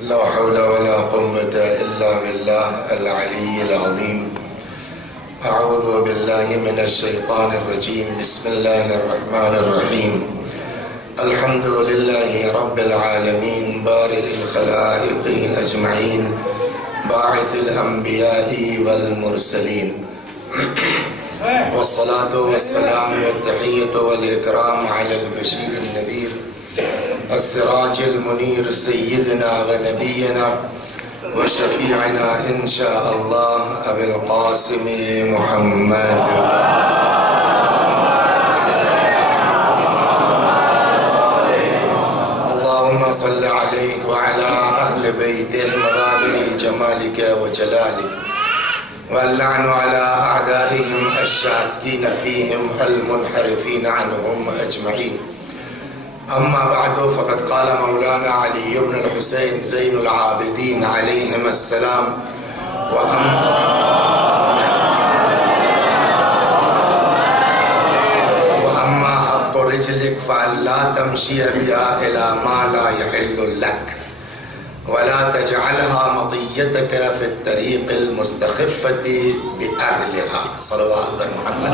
لا حول ولا قوة إلا بالله العلي العظيم. أعوذ بالله من الشيطان الرجيم. بسم الله الرحمن الرحيم. الحمد لله رب العالمين بارئ الخلائق أجمعين باعث الأنبياء والمرسلين، والصلاة والسلام والتحية والإكرام على البشير النذير السراج المنير سيدنا ونبينا وشفيعنا إن شاء الله أبي القاسم محمد. اللهم صل عليه وعلى أهل بيته مظاهر جمالك وجلالك، واللعن على أعدائهم الشاكين فيهم المنحرفين عنهم أجمعين. أما بعد، فقد قال مولانا علي بن الحسين زين العابدين عليهم السلام: وأما حق رجلك فألا تمشي بها إلى ما لا يحل لك، ولا تجعلها مطيتك في الطريق المستخفة بأهلها. صلوات محمد.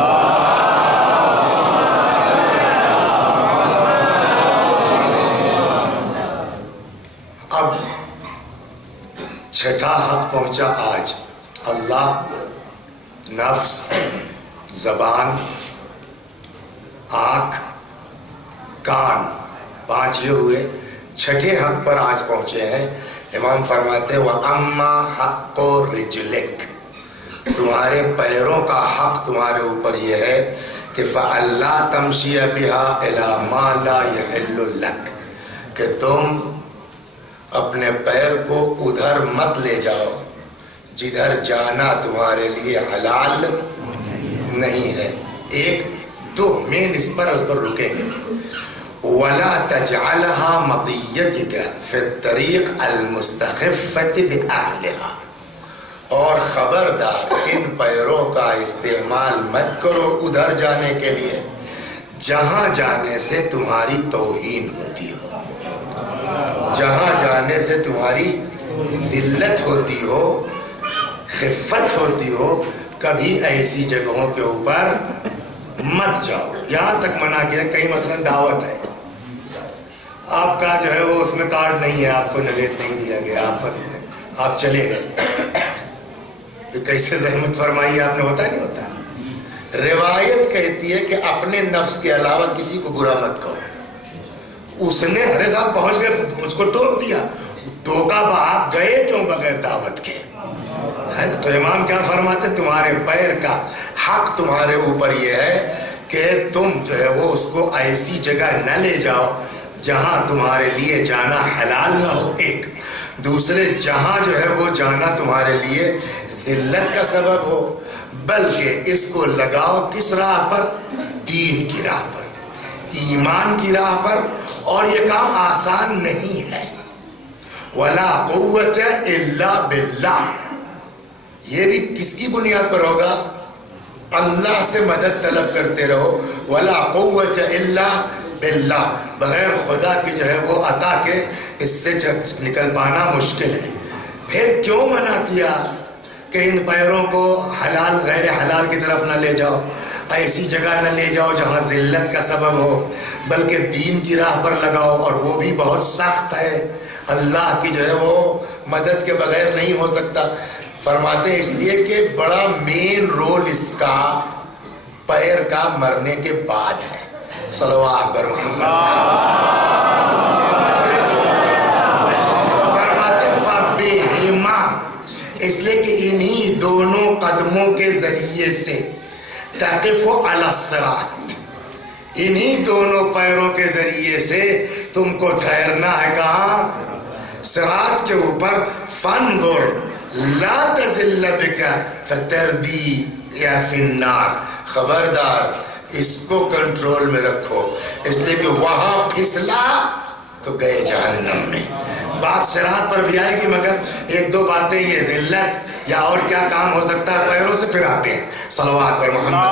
اب چھٹا حق پہنچا آج. اللہ، نفس، زبان، آنکھ، کان، 5 یہ ہوئے. چھٹے حق پر آج پہنچے ہیں. امام فرماتے ہیں وَأَمَّا حَقُّ رِجْلِكَ، تمہارے پیروں کا حق تمہارے اوپر یہ ہے کہ فَأَلَّا تَمْشِيَ بِهَا إِلَى مَا لَا يَحِلُّ لَكَ، کہ تم اپنے پیر کو ادھر مت لے جاؤ جدھر جانا تمہارے لیے حلال نہیں ہے. ایک دو مین اس پر رکیں گے. وَلَا تَجْعَلْهَا مَطِيَّتِكَ فِي الطَّرِيقِ الْمُسْتَخِفَّةِ بِأَهْلِهَا، اور خبردار ان پیروں کا استعمال مت کرو ادھر جانے کے لیے جہاں جانے سے تمہاری توہین ہوتی ہو، جہاں جانے سے تمہاری ذلت ہوتی ہو، خفت ہوتی ہو. کبھی ایسی جگہوں کے اوپر مت جاؤ. یہاں تک منع کیا. کہیں مثلا دعوت ہے، آپ کا جو ہے وہ اس میں کارڈ نہیں ہے، آپ کو نوید نہیں دیا گیا، آپ چلے گئے، تو کیسے زحمت فرمائی آپ نے؟ ہوتا نہیں ہوتا. روایت کہتی ہے کہ اپنے نفس کے علاوہ کسی کو برا مت کہو. اس نے ہرے صاحب پہنچ گئے، اس کو ٹوک دیا. ٹوکا آپ گئے کیوں بغیر دعوت کے؟ تو امام کیا فرماتے؟ تمہارے پیر کا حق تمہارے اوپر یہ ہے کہ تم جو ہے وہ اس کو ایسی جگہ نہ لے جاؤ جہاں تمہارے لیے جانا حلال نہ ہو. ایک دوسرے، جہاں جو ہے وہ جانا تمہارے لیے ذلت کا سبب ہو، بلکہ اس کو لگاؤ کس راہ پر؟ دین کی راہ پر، ایمان کی راہ پر. اور یہ کام آسان نہیں ہے. وَلَا قُوَّةَ إِلَّا بِاللَّهِ، یہ بھی کس کی بنیاد پر ہوگا؟ اللہ سے مدد طلب کرتے رہو. وَلَا قُوَّةَ إِلَّا بِاللَّهِ، بغیر خدا کی جو ہے وہ عطا کے اس سے نکل پانا مشکل ہے. پھر کیوں منع کیا کہ ان پیروں کو حلال غیر حلال کی طرف نہ لے جاؤ، ایسی جگہ نہ لے جاؤ جہاں ذلت کا سبب ہو، بلکہ دین کی راہ پر لگاؤ. اور وہ بھی بہت سخت ہے، اللہ کی جو ہے وہ مدد کے بغیر نہیں ہو سکتا. فرماتے ہیں اس لیے کہ بڑا مین رول اس کا پیر کا مرنے کے بعد ہے. صلوات پر محمد. فرماتے فَبِهِمَا، اس لیے کہ انہی دونوں قدموں کے ذریعے سے تقف علی الصراط، انہی دونوں پیروں کے ذریعے سے تم کو ٹھہرنا ہے. کہاں؟ صراط کے اوپر. فانظر لا تزل بک فتردی یا فی النار، خبردار اس کو کنٹرول میں رکھو، اس لیے کہ وہاں پھسلا تو گئے جہنم میں. بات صراط پر بھی آئے گی، مگر ایک دو باتیں یہ ذلت یا اور کیا کام ہو سکتا ہے پیروں سے، پھر آتے ہیں. صلوات پر محمد.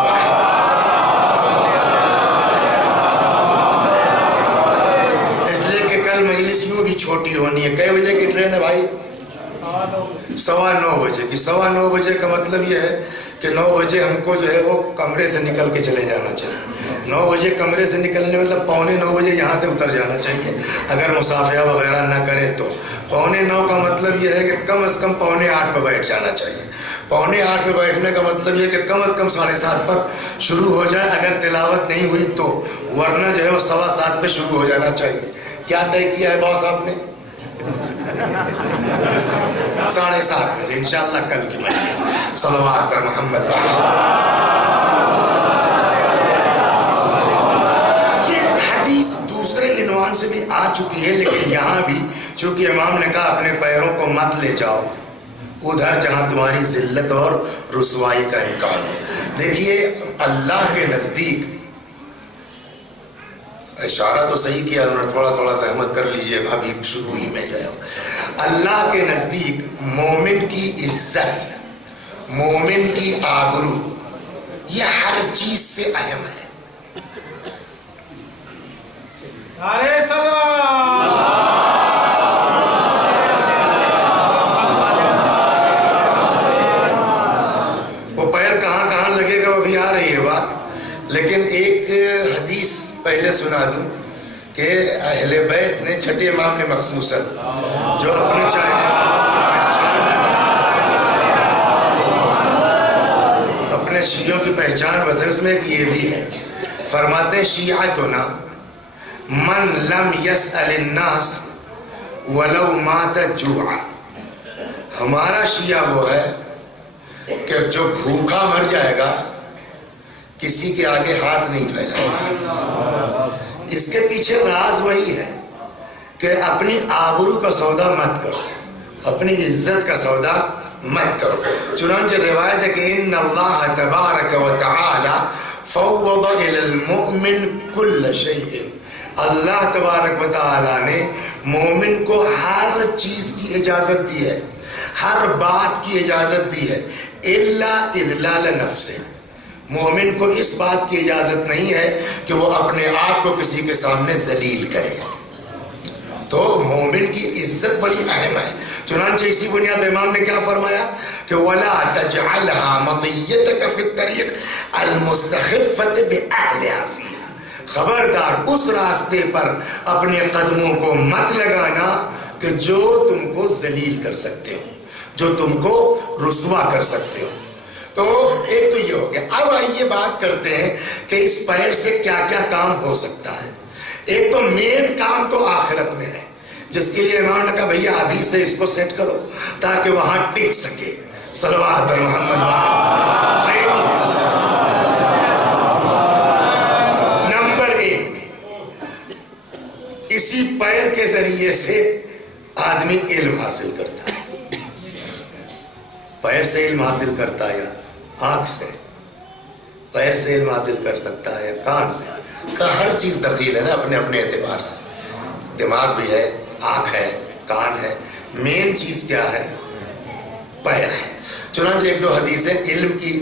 اس لیے کہ کل مجلس مجلس یوں بھی چھوٹی ہونی ہے. کئے بجے کی ٹرین ہے بھائی؟ 9:15 بجے کی. 9:15 بجے کا مطلب یہ ہے کہ 9 بجے ہم کو جو ہے وہ کمرے سے نکل کے چلے جانا چاہیے. 9 بجے کمرے سے نکلنے مطلب 8:45 بجے یہاں سے اتر جانا چاہیے اگر مسافیہ وغیرہ نہ کرے تو. 9:15 کا مطلب یہ ہے کہ کم از کم 7:45 پہ بیٹھ جانا چاہیے. 7:45 پہ بیٹھنے کا مطلب یہ کہ کم از کم 7:30 پر شروع ہو جائے اگر تلاوت نہیں ہوئی تو, ورنہ جو ہے وہ 7:15 پہ شروع ہو جانا چاہیے. کیا طے کیا ہے باس آپ نے؟ 7:30 بجے انشاءاللہ کل کی مجلس. صلوات پر محمد. یہ حدیث دوسرے عنوان سے بھی آ چکی ہے, لیکن یہاں بھی چونکہ امام نے کہا اپنے پیروں کو مت لے جاؤ ادھر جہاں تمہاری ذلت اور رسوائی کا امکان ہو. دیکھیے اللہ کے نزدیک, اشارہ تو صحیح کیا انہوں نے, تھوڑا تھوڑا زحمت کر لیجئے ابھی شروع ہی میں گیا. اللہ کے نزدیک مومن کی عزت, مومن کی آبرو, یہ ہر چیز سے اہم ہے. وہ پیر کہاں کہاں لگے گا وہ بھی آ رہی ہے بات, لیکن ایک حدیث پہلے سنا دوں کہ اہل بیت نے, چھٹے امام نے مخصوصاً, جو اپنے اپنے شیعوں کی پہچان بتائے, اس میں ایک یہ بھی ہے, فرماتے ہیں شیعتنا من لم یسأل الناس ولو مات جوعا. ہمارا شیعہ وہ ہے کہ جو بھوکا مر جائے گا کسی کے آگے ہاتھ نہیں پھیلائے. اس کے پیچھے راز وہی ہے کہ اپنی آبرو کا سودا مت کرو, اپنی عزت کا سودا مت کرو. چنانچہ روایت ہے کہ ان اللہ تبارک و تعالی فوض الی المؤمن کل شیء. اللہ تبارک و تعالی نے مومن کو ہر چیز کی اجازت دی ہے, ہر بات کی اجازت دی ہے, الا اذلال نفس. مومن کو اس بات کی اجازت نہیں ہے کہ وہ اپنے آپ کو کسی کے سامنے ذلیل کرے. تو مومن کی عزت بڑی اہم ہے. چنانچہ اسی بنیاد امام نے کیا فرمایا کہ وَلَا تَجْعَلْهَا مَطِيَّتَكَ فِي الطَّرِيقِ الْمُسْتَخِفَّةِ بِأَهْلِهَا فِيهَا. خبردار اس راستے پر اپنے قدموں کو مت لگانا کہ جو تم کو ذلیل کر سکتے ہو, جو تم کو رسوا کر سکتے ہو. تو ایک تو یہ ہو گیا. اب آئیے بات کرتے ہیں کہ اس پیر سے کیا کیا کام ہو سکتا ہے. ایک تو مین کام تو آخرت میں ہے, جس کے لیے امام نے کہا بھیا ابھی سے اس کو سیٹ کرو تاکہ وہاں ٹک سکے. صلوات پر محمد. نمبر 1, اسی پیر کے ذریعے سے آدمی علم حاصل کرتا ہے. پیر سے علم حاصل کرتا ہے, آنکھ سے, پیر سے علم حاصل کر سکتا ہے, کان سے, کا ہر چیز دخیل ہے نا اپنے اپنے اعتبار سے. دماغ بھی ہے, آنکھ ہے, کان ہے, مین چیز کیا ہے؟ پیر ہے. چنانچہ ایک دو حدیثیں علم کی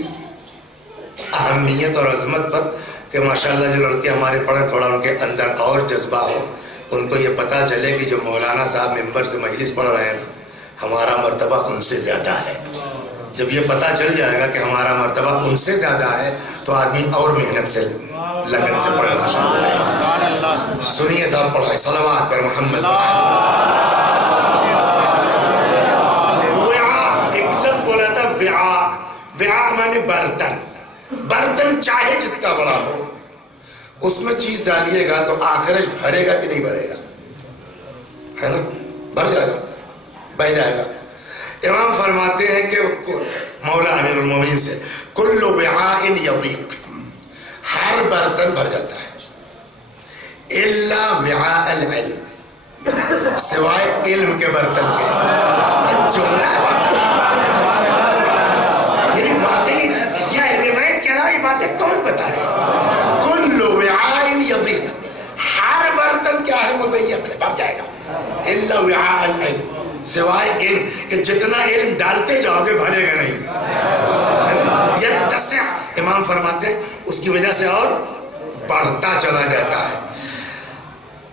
اہمیت اور عظمت پر کہ ماشاءاللہ جو لڑکے ہمارے پڑھے تھوڑا ان کے اندر اور جذبہ ہو, ان کو یہ پتہ چلے کہ جو مولانا صاحب ممبر سے مجلس پڑھ رہے ہیں ہمارا مرتبہ ان سے زیادہ ہے. جب یہ پتہ چل جائے گا کہ ہمارا مرتبہ ان سے زیادہ ہے تو آدمی اور محنت سے, لگن سے پڑھنا شروع کرے گا. سنیے صاحب پڑھائے. صلوات پر محمد. ایک لفظ بولا تھا وعاء. وعاء مانے برتن. برتن چاہے جتنا بڑا ہو اس میں چیز ڈالیے گا تو آخرش بھرے گا کہ نہیں بھرے گا؟ ہے نا, بھر جائے گا, بہ جائے گا. امام فرماتے ہیں کہ مولا امیر المومنین سے کل وعاء یضیق, ہر برتن بھر جاتا ہے, الا وعاء العلم, سوائے علم کے برتن کے. یعنی واقعی کیا علمائت کیا یہ باتیں کون بتا رہے؟ کل وعاء یضیق, ہر برتن کیا ہے؟ مزیق ہے, بھر جائے گا. الا وعاء العلم, سوائے علم کہ جتنا علم ڈالتے جاؤ گے بھرے گا نہیں. یتسع, امام فرماتے ہیں اس کی وجہ سے اور بڑھتا چلا جاتا ہے.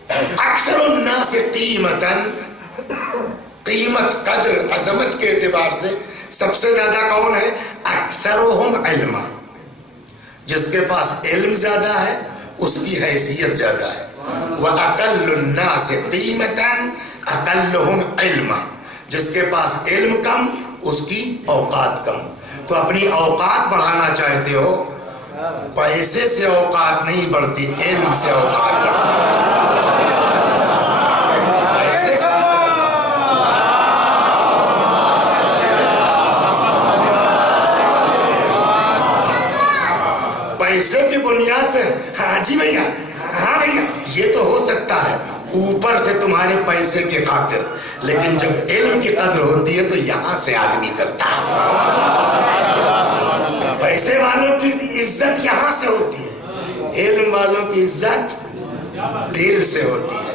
اکثر الناس قیمتاً، قیمت، قدر، عظمت کے اعتبار سے سب سے زیادہ کون ہے؟ اکثرهم علما، جس کے پاس علم زیادہ ہے اس کی حیثیت زیادہ ہے. وَأَقَلُّ النَّاسِ قِيمَةً أَقَلُّهُمْ عِلْمًا، جس کے پاس علم کم اس کی اوقات کم. تو اپنی اوقات بڑھانا چاہتے ہو، پیسے سے اوقات نہیں بڑھتی، علم سے اوقات بڑھتی. پیسے کی بنیاد پہ ہاں جی بھیا، ہاں بھیا، یہ تو ہو سکتا ہے اوپر سے تمہارے پیسے کے خاطر، لیکن جب علم کی قدر ہوتی ہے تو یہاں سے آدمی کرتا ہے. پیسے والوں کی عزت یہاں سے ہوتی ہے، علم والوں کی عزت دل سے ہوتی ہے.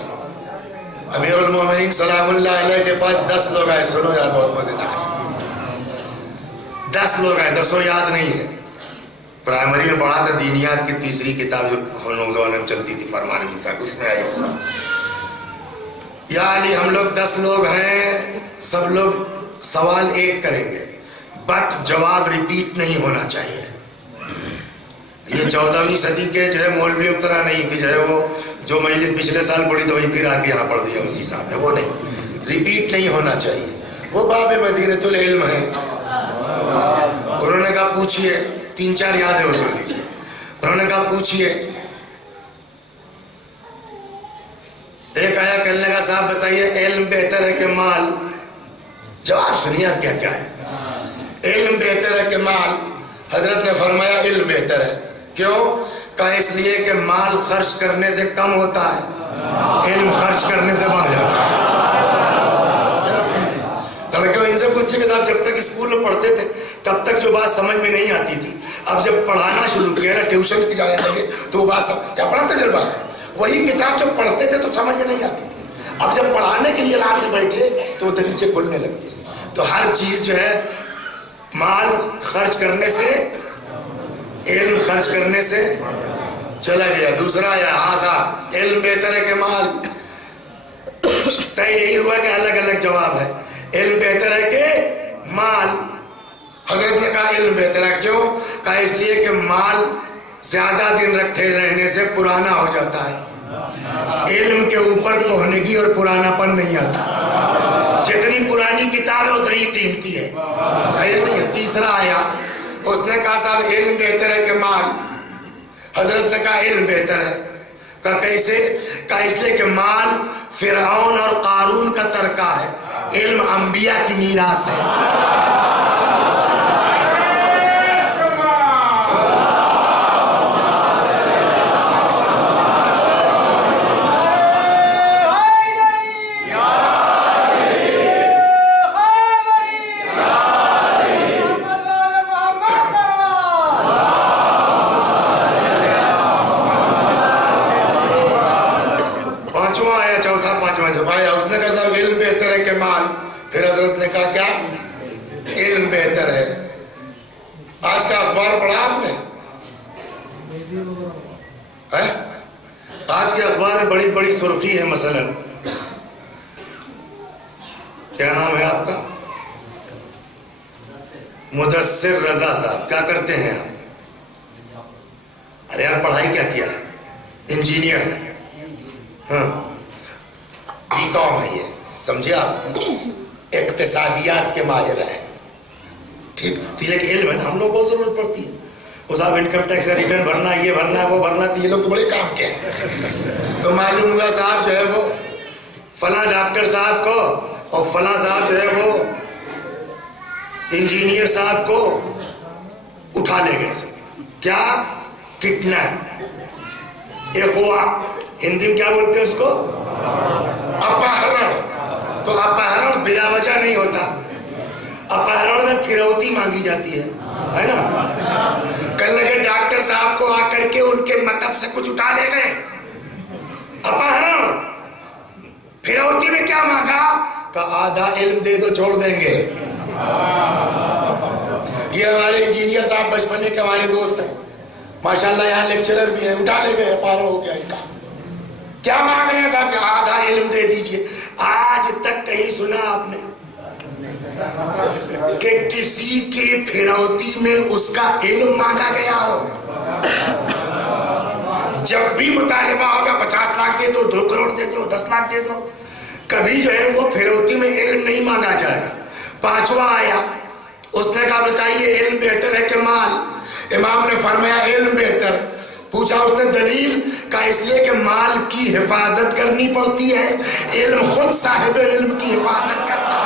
امیر المومنین سلام اللہ علیہ کے پاس 10 لوگ آئے. سنو یار، بہت مزیدار. 10 لوگ آئے، 10 یاد نہیں ہے. پرائمری میں پڑھا تھا، دینیات کی تیسری کتاب جو ہم لوگ زمانے میں چلتی تھی، فرمان مصعب، اس میں آئی پورا. یا علی، ہم لوگ 10 لوگ ہیں، سب لوگ سوال ایک کریں گے، بٹ جواب ریپیٹ نہیں ہونا چاہیے. یہ 14ویں صدی کے جو ہے مولوی اترا نہیں کہ جو ہے وہ جو مجلس پچھلے سال پڑھی تو وہی پھر آ کے یہاں پڑھ دیا وسیع صاحب نے، وہ نہیں، ریپیٹ نہیں ہونا چاہیے. وہ باب مدینۃ العلم ہے. انہوں نے کہا پوچھئے، 3-4 یادیں وہ سن لیجیے. انہوں نے کہا پوچھئے. ایک آیا کہنے لگا صاحب بتائیے علم بہتر ہے کہ مال؟ جواب سنیے کیا کیا ہے. علم بہتر ہے کہ مال؟ حضرت نے فرمایا علم بہتر ہے. کیوں؟ کہا اس لیے کہ مال خرچ کرنے سے کم ہوتا ہے، علم خرچ کرنے سے بڑھ جاتا ہے. لڑکیوں ان سے پوچھے کہ صاحب جب تک اسکول میں پڑھتے تھے تب تک جو بات سمجھ میں نہیں آتی تھی، اب جب پڑھانا شروع کیا نا، ٹیوشن کی جانے لگے تو وہ بات سب کیا پڑھا تجربہ ہے. وہی کتاب جب پڑھتے تھے تو سمجھ میں نہیں آتی تھی، اب جب پڑھانے کے لیے لاتے بیٹھے تو وہ دریچے کھلنے لگتے. تو ہر چیز جو ہے مال خرچ کرنے سے، علم خرچ کرنے سے چلا گیا. دوسرا یا ہاں صاحب علم بہتر ہے کہ مال؟ تو یہی ہوا کہ الگ الگ جواب ہے. علم بہتر ہے کہ مال؟ حضرت نے کہا علم بہتر ہے. کیوں؟ کہا اس لیے کہ مال زیادہ دن رکھے رہنے سے پرانا ہو جاتا ہے، علم کے اوپر کوہنگی اور پرانا پن نہیں آتا. جتنی پرانی کتاب ہے اتنی قیمتی ہے. تیسرا آیا، اس نے کہا صاحب علم بہتر ہے کہ مال؟ حضرت نے کہا علم بہتر ہے. کہا کیسے؟ کہا اس لیے کہ مال فرعون اور قارون کا ترکہ ہے، علم انبیاء کی میراث ہے. پھر حضرت نے کہا کیا؟ علم بہتر ہے. آج کا اخبار پڑھا آپ نے؟ آج کے اخبار میں بڑی بڑی سرخی ہے، مثلا کیا نام ہے آپ کا؟ مدثر رضا صاحب. کیا کرتے ہیں آپ؟ ارے یار پڑھائی کیا کیا ہے؟ انجینئر ہے. ہاں بی کام ہے یہ، سمجھے آپ؟ اقتصادیات کے ماہر ہیں. ٹھیک، تو یہ علم ہے، ہم لوگ بہت ضرورت پڑتی ہے. وہ صاحب انکم ٹیکس کا ریٹرن بھرنا، یہ بھرنا، وہ بھرنا، تو یہ لوگ تو بڑے کام کے ہیں. تو معلوم ہوا صاحب جو ہے وہ فلاں ڈاکٹر صاحب کو اور فلاں صاحب جو ہے وہ انجینئر صاحب کو اٹھا لے گئے. کیا؟ کڈنیپ، اغوا، ہندی میں کیا بولتے ہیں اس کو؟ اپہرن. تو اپہرن بلا وجہ نہیں ہوتا، اپہرن میں پھروتی مانگی جاتی ہے نا. کل لگے ڈاکٹر صاحب کو آ کر کے ان کے مطلب سے کچھ اٹھا لے گئے. اپہرن، پھروتی میں کیا مانگا؟ کہ آدھا علم دے دو چھوڑ دیں گے. یہ ہمارے انجینئر صاحب بچپنے کے ہمارے دوست ہیں، ماشاءاللہ یہاں لیکچرر بھی ہے. اٹھا لے گئے، اپہرن ہو گیا ان کا. کیا مانگ رہے ہیں صاحب کہ آدھا علم دے دیجئے؟ آج تک کہیں سنا آپ نے کہ کسی کی پھروتی میں اس کا علم مانگا گیا ہو؟ جب بھی مطالبہ ہوگا 50 لاکھ دے دو، 2 کروڑ دے دو، 10 لاکھ دے دو، کبھی جو ہے وہ پھروتی میں علم نہیں مانگا جائے گا۔ 5واں آیا، اس نے کہا بتائیے علم بہتر ہے کہ مال؟ امام نے فرمایا علم بہتر۔ پوچھا اس نے دلیل؟ کہا اس لیے کہ مال کی حفاظت کرنی پڑتی ہے، علم خود صاحب علم کی حفاظت کرتا ہے۔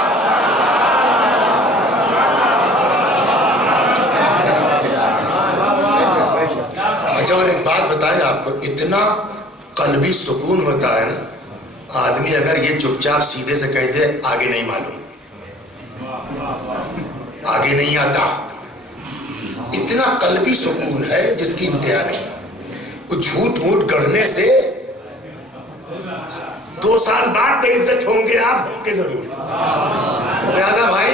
اچھا، اور ایک بات بتائیں آپ کو، اتنا قلبی سکون ہوتا ہے نا آدمی اگر یہ چپ چاپ سیدھے سے کہہ دے آگے نہیں معلوم، آگے نہیں آتا، اتنا قلبی سکون ہے جس کی انتہا نہیں۔ کچھ جھوٹ موٹ گڑھنے سے 2 سال بعد بے عزت ہوں گے، آپ ہوں گے ضرور۔ لہذا بھائی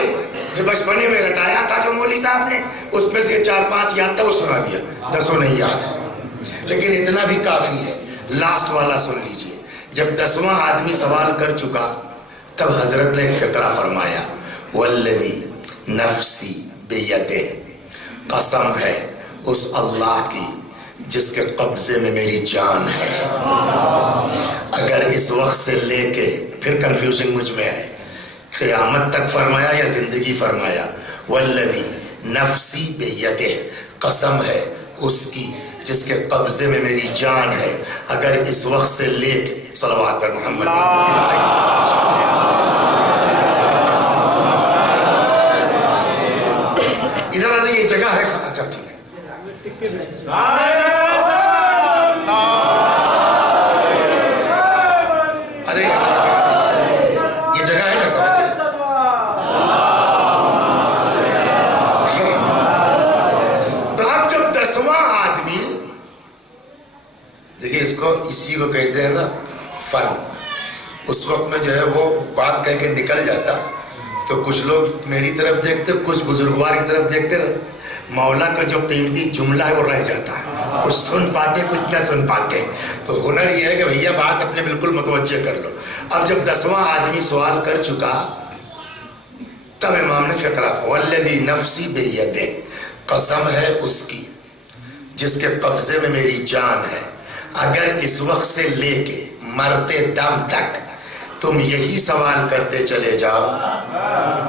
یہ بچپنے میں رٹایا تھا جو مولوی صاحب نے، اس میں سے 4-5 یاد تھا وہ سنا دیا، 10 نہیں یاد ہے، لیکن اتنا بھی کافی ہے۔ لاسٹ والا سن لیجئے، جب 10واں آدمی سوال کر چکا تب حضرت نے ایک فقرہ فرمایا، والذی نفسی بیدہ، قسم ہے اس اللہ کی جس کے قبضے میں میری جان ہے۔ اگر اس وقت سے لے کے، پھر کنفیوزنگ مجھ میں ہے، قیامت تک فرمایا یا زندگی فرمایا؟ والذی نفسی بیدہ، قسم ہے اس کی جس کے قبضے میں میری جان ہے، اگر اس وقت سے لے کے، صلوات پر محمد، ادھر آنے یہ جگہ ہے، اچھا ٹھیک ہے، یہ جگہ ہے ڈاکٹر صاحب۔ تو اب جب 10واں آدمی، دیکھیں اس کو، اسی کو کہتے ہیں نا فن، اس وقت میں جو ہے وہ بات کہہ کے نکل جاتا تو کچھ لوگ میری طرف دیکھتے، کچھ بزرگوار کی طرف دیکھتے، مولا کا جو قیمتی جملہ ہے وہ رہ جاتا ہے، کچھ سن پاتے کچھ نہ سن پاتے۔ تو ہنر یہ ہے کہ بھیا بات اپنے بالکل متوجہ کر لو۔ اب جب 10واں آدمی سوال کر چکا تب امام نے فقرہ، والذی نفسی بیدہ، قسم ہے اس کی جس کے قبضے میں میری جان ہے، اگر اس وقت سے لے کے مرتے دم تک تم یہی سوال کرتے چلے جاؤ،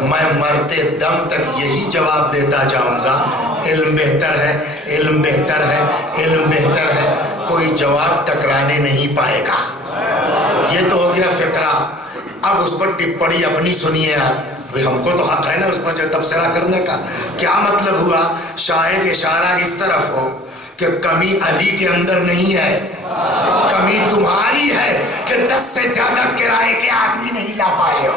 میں مرتے دم تک یہی جواب دیتا جاؤں گا، علم بہتر ہے، علم بہتر ہے، علم بہتر ہے، کوئی جواب ٹکرانے نہیں پائے گا۔ یہ تو ہو گیا فقرہ۔ اب اس پر ٹپڑی اپنی سنیے آپ، ہم کو تو حق ہے نا اس پر جو تبصرہ کرنے کا۔ کیا مطلب ہوا؟ شاید اشارہ اس طرف ہو کہ کمی علی کے اندر نہیں ہے، کمی تمہاری ہے کہ 10 سے زیادہ کرائے کے آدمی نہیں لا پائے ہو۔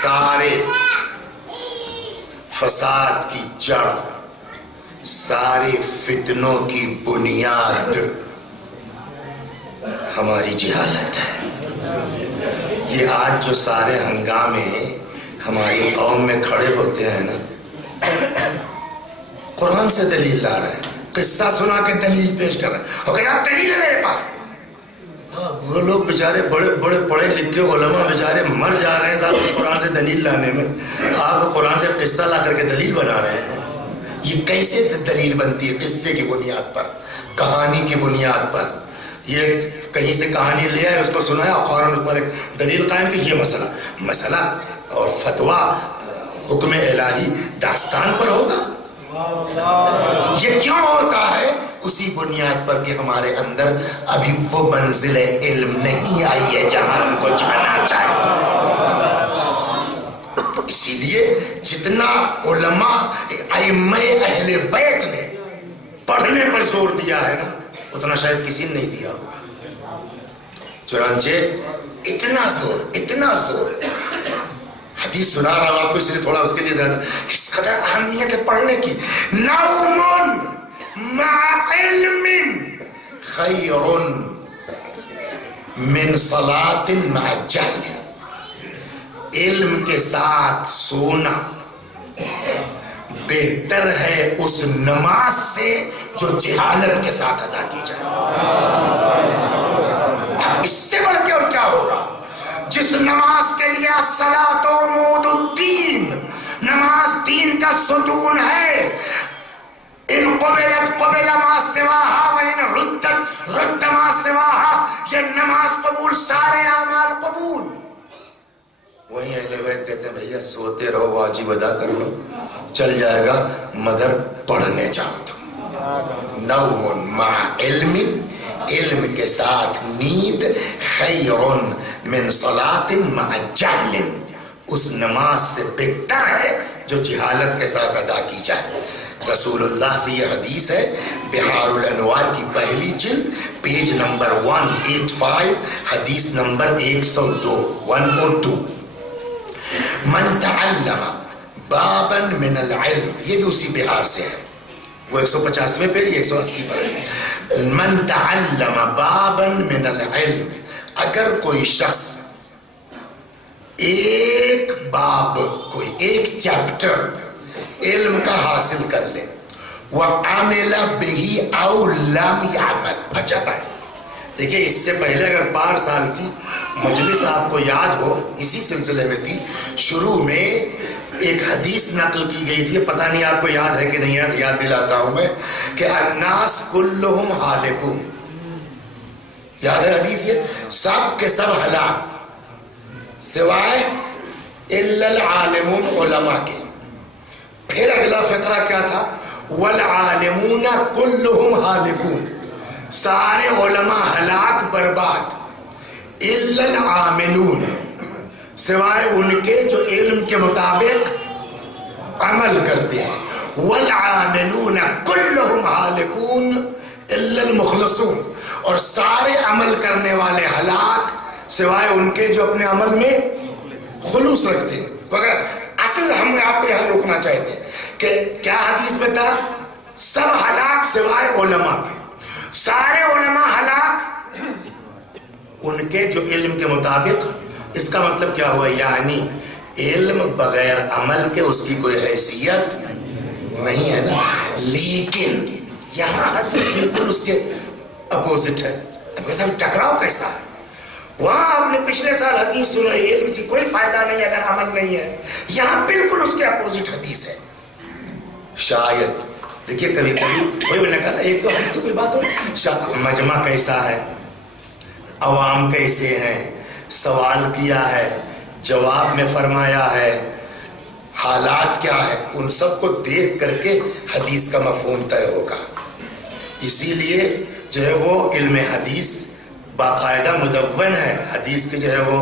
سارے فساد کی جڑ، سارے فتنوں کی بنیاد ہماری جہالت ہے۔ یہ آج جو سارے ہنگامے ہماری قوم میں کھڑے ہوتے ہیں نا، قرآن سے دلیل لا رہے ہیں، قصہ سنا کے دلیل پیش کر رہے ہیں، اور کہا دلیل ہے میرے پاس۔ وہ لوگ بیچارے بڑے بڑے پڑھے لکھے علماء بیچارے مر جا رہے ہیں صاحب قرآن سے دلیل لانے میں، آپ قرآن سے قصہ لا کر کے دلیل بنا رہے ہیں۔ یہ کیسے دلیل بنتی ہے؟ قصے کی بنیاد پر، کہانی کی بنیاد پر. یہ کہیں سے کہانی لے آئے، اس کو سنایا، فوراً اس پر ایک دلیل قائم کی. یہ مسئلہ اور فتویٰ حکم الہی داستان پر ہوگا. یہ کیوں ہوتا ہے؟ اسی بنیاد پر کہ ہمارے اندر ابھی وہ منزل علم نہیں آئی ہے جہاں ہم کو جانا چاہیے. اسی لیے جتنا علماء ائمہ اہل بیت نے پڑھنے پر زور دیا ہے نا، اتنا شاید کسی نے نہیں دیا ہوگا. چنانچہ اتنا زور حدیث سنا رہا ہوں آپ کو، اس لیے تھوڑا اس کے لیے زیادہ اس قدر اہمیت ہے پڑھنے کی. نوم مع علم خیر من صلاۃ مع جہل. علم کے ساتھ سونا بہتر ہے اس نماز سے جو جہالت کے ساتھ ادا کی جائے. اس سے بڑھ کے اور کیا ہوگا؟ جس نماز کے لیے الصلاۃ عمود الدین، نماز دین کا ستون ہے. ان قبلت قبل ما سواها وان ردت رد ما سواها. یہ نماز قبول، سارے اعمال قبول. وہیں اہل بیت کہتے ہیں بھیا سوتے رہو، واجب ادا کر لو، چل جائے گا، مگر پڑھنے جاؤ تم. نوم مع علم، علم کے ساتھ نیند، خیر من صلاۃ مع جہل، اس نماز سے بہتر ہے جو جہالت کے ساتھ ادا کی جائے. رسول اللہ سے یہ حدیث ہے، بحار الانوار کی پہلی جلد، پیج نمبر 185، حدیث نمبر 102. من تعلم بابا من العلم، یہ بھی اسی بحار سے ہے، وہ 150ویں پیج 180 پر ہے. من تعلم بابا من العلم، اگر کوئی شخص ایک باب، کوئی ایک چیپٹر علم کا حاصل کر لے، وعمل به او لم يعمل. عجب ہے. دیکھیں اس سے پہلے اگر 5 سال کی مجلس آپ کو یاد ہو، اسی سلسلے میں تھی، شروع میں ایک حدیث نقل کی گئی تھی، پتہ نہیں آپ کو یاد ہے کہ نہیں ہے، یاد دلاتا ہوں میں، کہ الناس کلہم ہالکون. یاد ہے حدیث؟ یہ سب کے سب ہلاک سوائے الا العالمون، علماء کے. پھر اگلا فقرہ کیا تھا؟ والعالمون کلہم ہالکون، سارے علماء ہلاک برباد، الا العاملون، سوائے ان کے جو علم کے مطابق عمل کرتے ہیں. والعاملون کلہم ہالکون الا المخلصون، اور سارے عمل کرنے والے ہلاک سوائے ان کے جو اپنے عمل میں خلوص رکھتے ہیں. مگر اصل ہم آپ کو یہاں روکنا چاہتے ہیں کہ کیا حدیث میں تھا؟ سب ہلاک سوائے علماء کے. سارے علماء ہلاک ان کے جو علم کے مطابق. اس کا مطلب کیا ہوا؟ یعنی علم بغیر عمل کے اس کی کوئی حیثیت نہیں ہے نا. لیکن یہاں حدیث بالکل اس کے اپوزٹ ہے. اب صاحب ٹکراؤ کیسا ہے؟ وہاں آپ نے پچھلے سال حدیث سنائی علم سے کوئی فائدہ نہیں اگر عمل نہیں ہے، یہاں بالکل اس کے اپوزٹ حدیث ہے. شاید دیکھیے کبھی وہی میں نے کہا ایک تو حدیث سے کوئی بات ہو، مجمع کیسا ہے، عوام کیسے ہیں، سوال کیا ہے، جواب میں فرمایا ہے، حالات کیا ہے، ان سب کو دیکھ کر کے حدیث کا مفہوم طے ہوگا. اسی لیے جو ہے وہ علم حدیث باقاعدہ مدون ہے. حدیث کے جو ہے وہ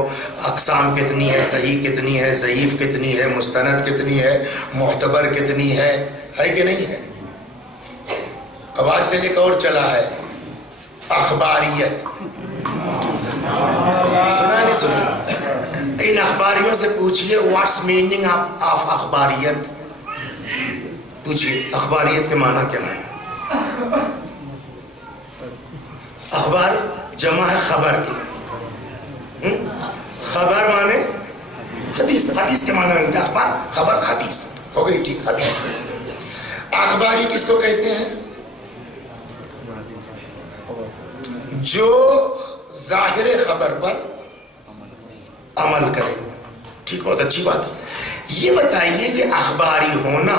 اقسام کتنی ہے، صحیح کتنی ہے، ضعیف کتنی ہے، مستند کتنی ہے، معتبر کتنی ہے کہ نہیں ہے. اب آج کل ایک اور چلا ہے اخباریت. سنا نہیں سنا؟ ان اخباریوں سے پوچھئے واٹس میننگ آف اخباریت. پوچھئے اخباریت کے معنی کیا ہے؟ اخبار جمع ہے خبر کی. خبر مانے حدیث، حدیث کے معنی نہیں تھا اخبار، خبر حدیث ہو گئی. ٹھیک حدیث. اخباری کس کو کہتے ہیں؟ جو ظاہر خبر پر عمل کرے. ٹھیک، بہت اچھی بات ہے. یہ بتائیے یہ اخباری ہونا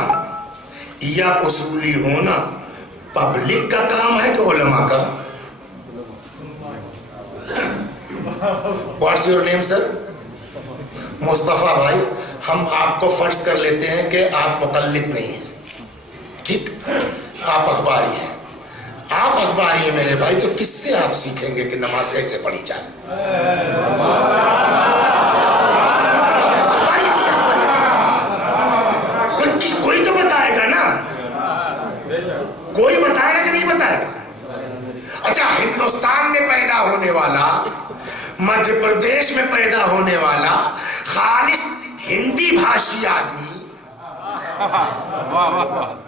یا اصولی ہونا پبلک کا کام ہے کہ علماء کا؟ واٹس یور نیم سر؟ مصطفیٰ بھائی، ہم آپ کو فرض کر لیتے ہیں کہ آپ مقلد نہیں ہیں، ٹھیک؟ آپ اخباری ہیں، آپ اخباری ہیں میرے بھائی، تو کس سے آپ سیکھیں گے کہ نماز کیسے پڑھی جائے؟ کوئی تو بتائے گا نا، کوئی بتائے گا کہ نہیں بتائے گا؟ اچھا، ہندوستان میں پیدا ہونے والا، مدھیہ پردیش میں پیدا ہونے والا خالص ہندی بھاشی آدمی،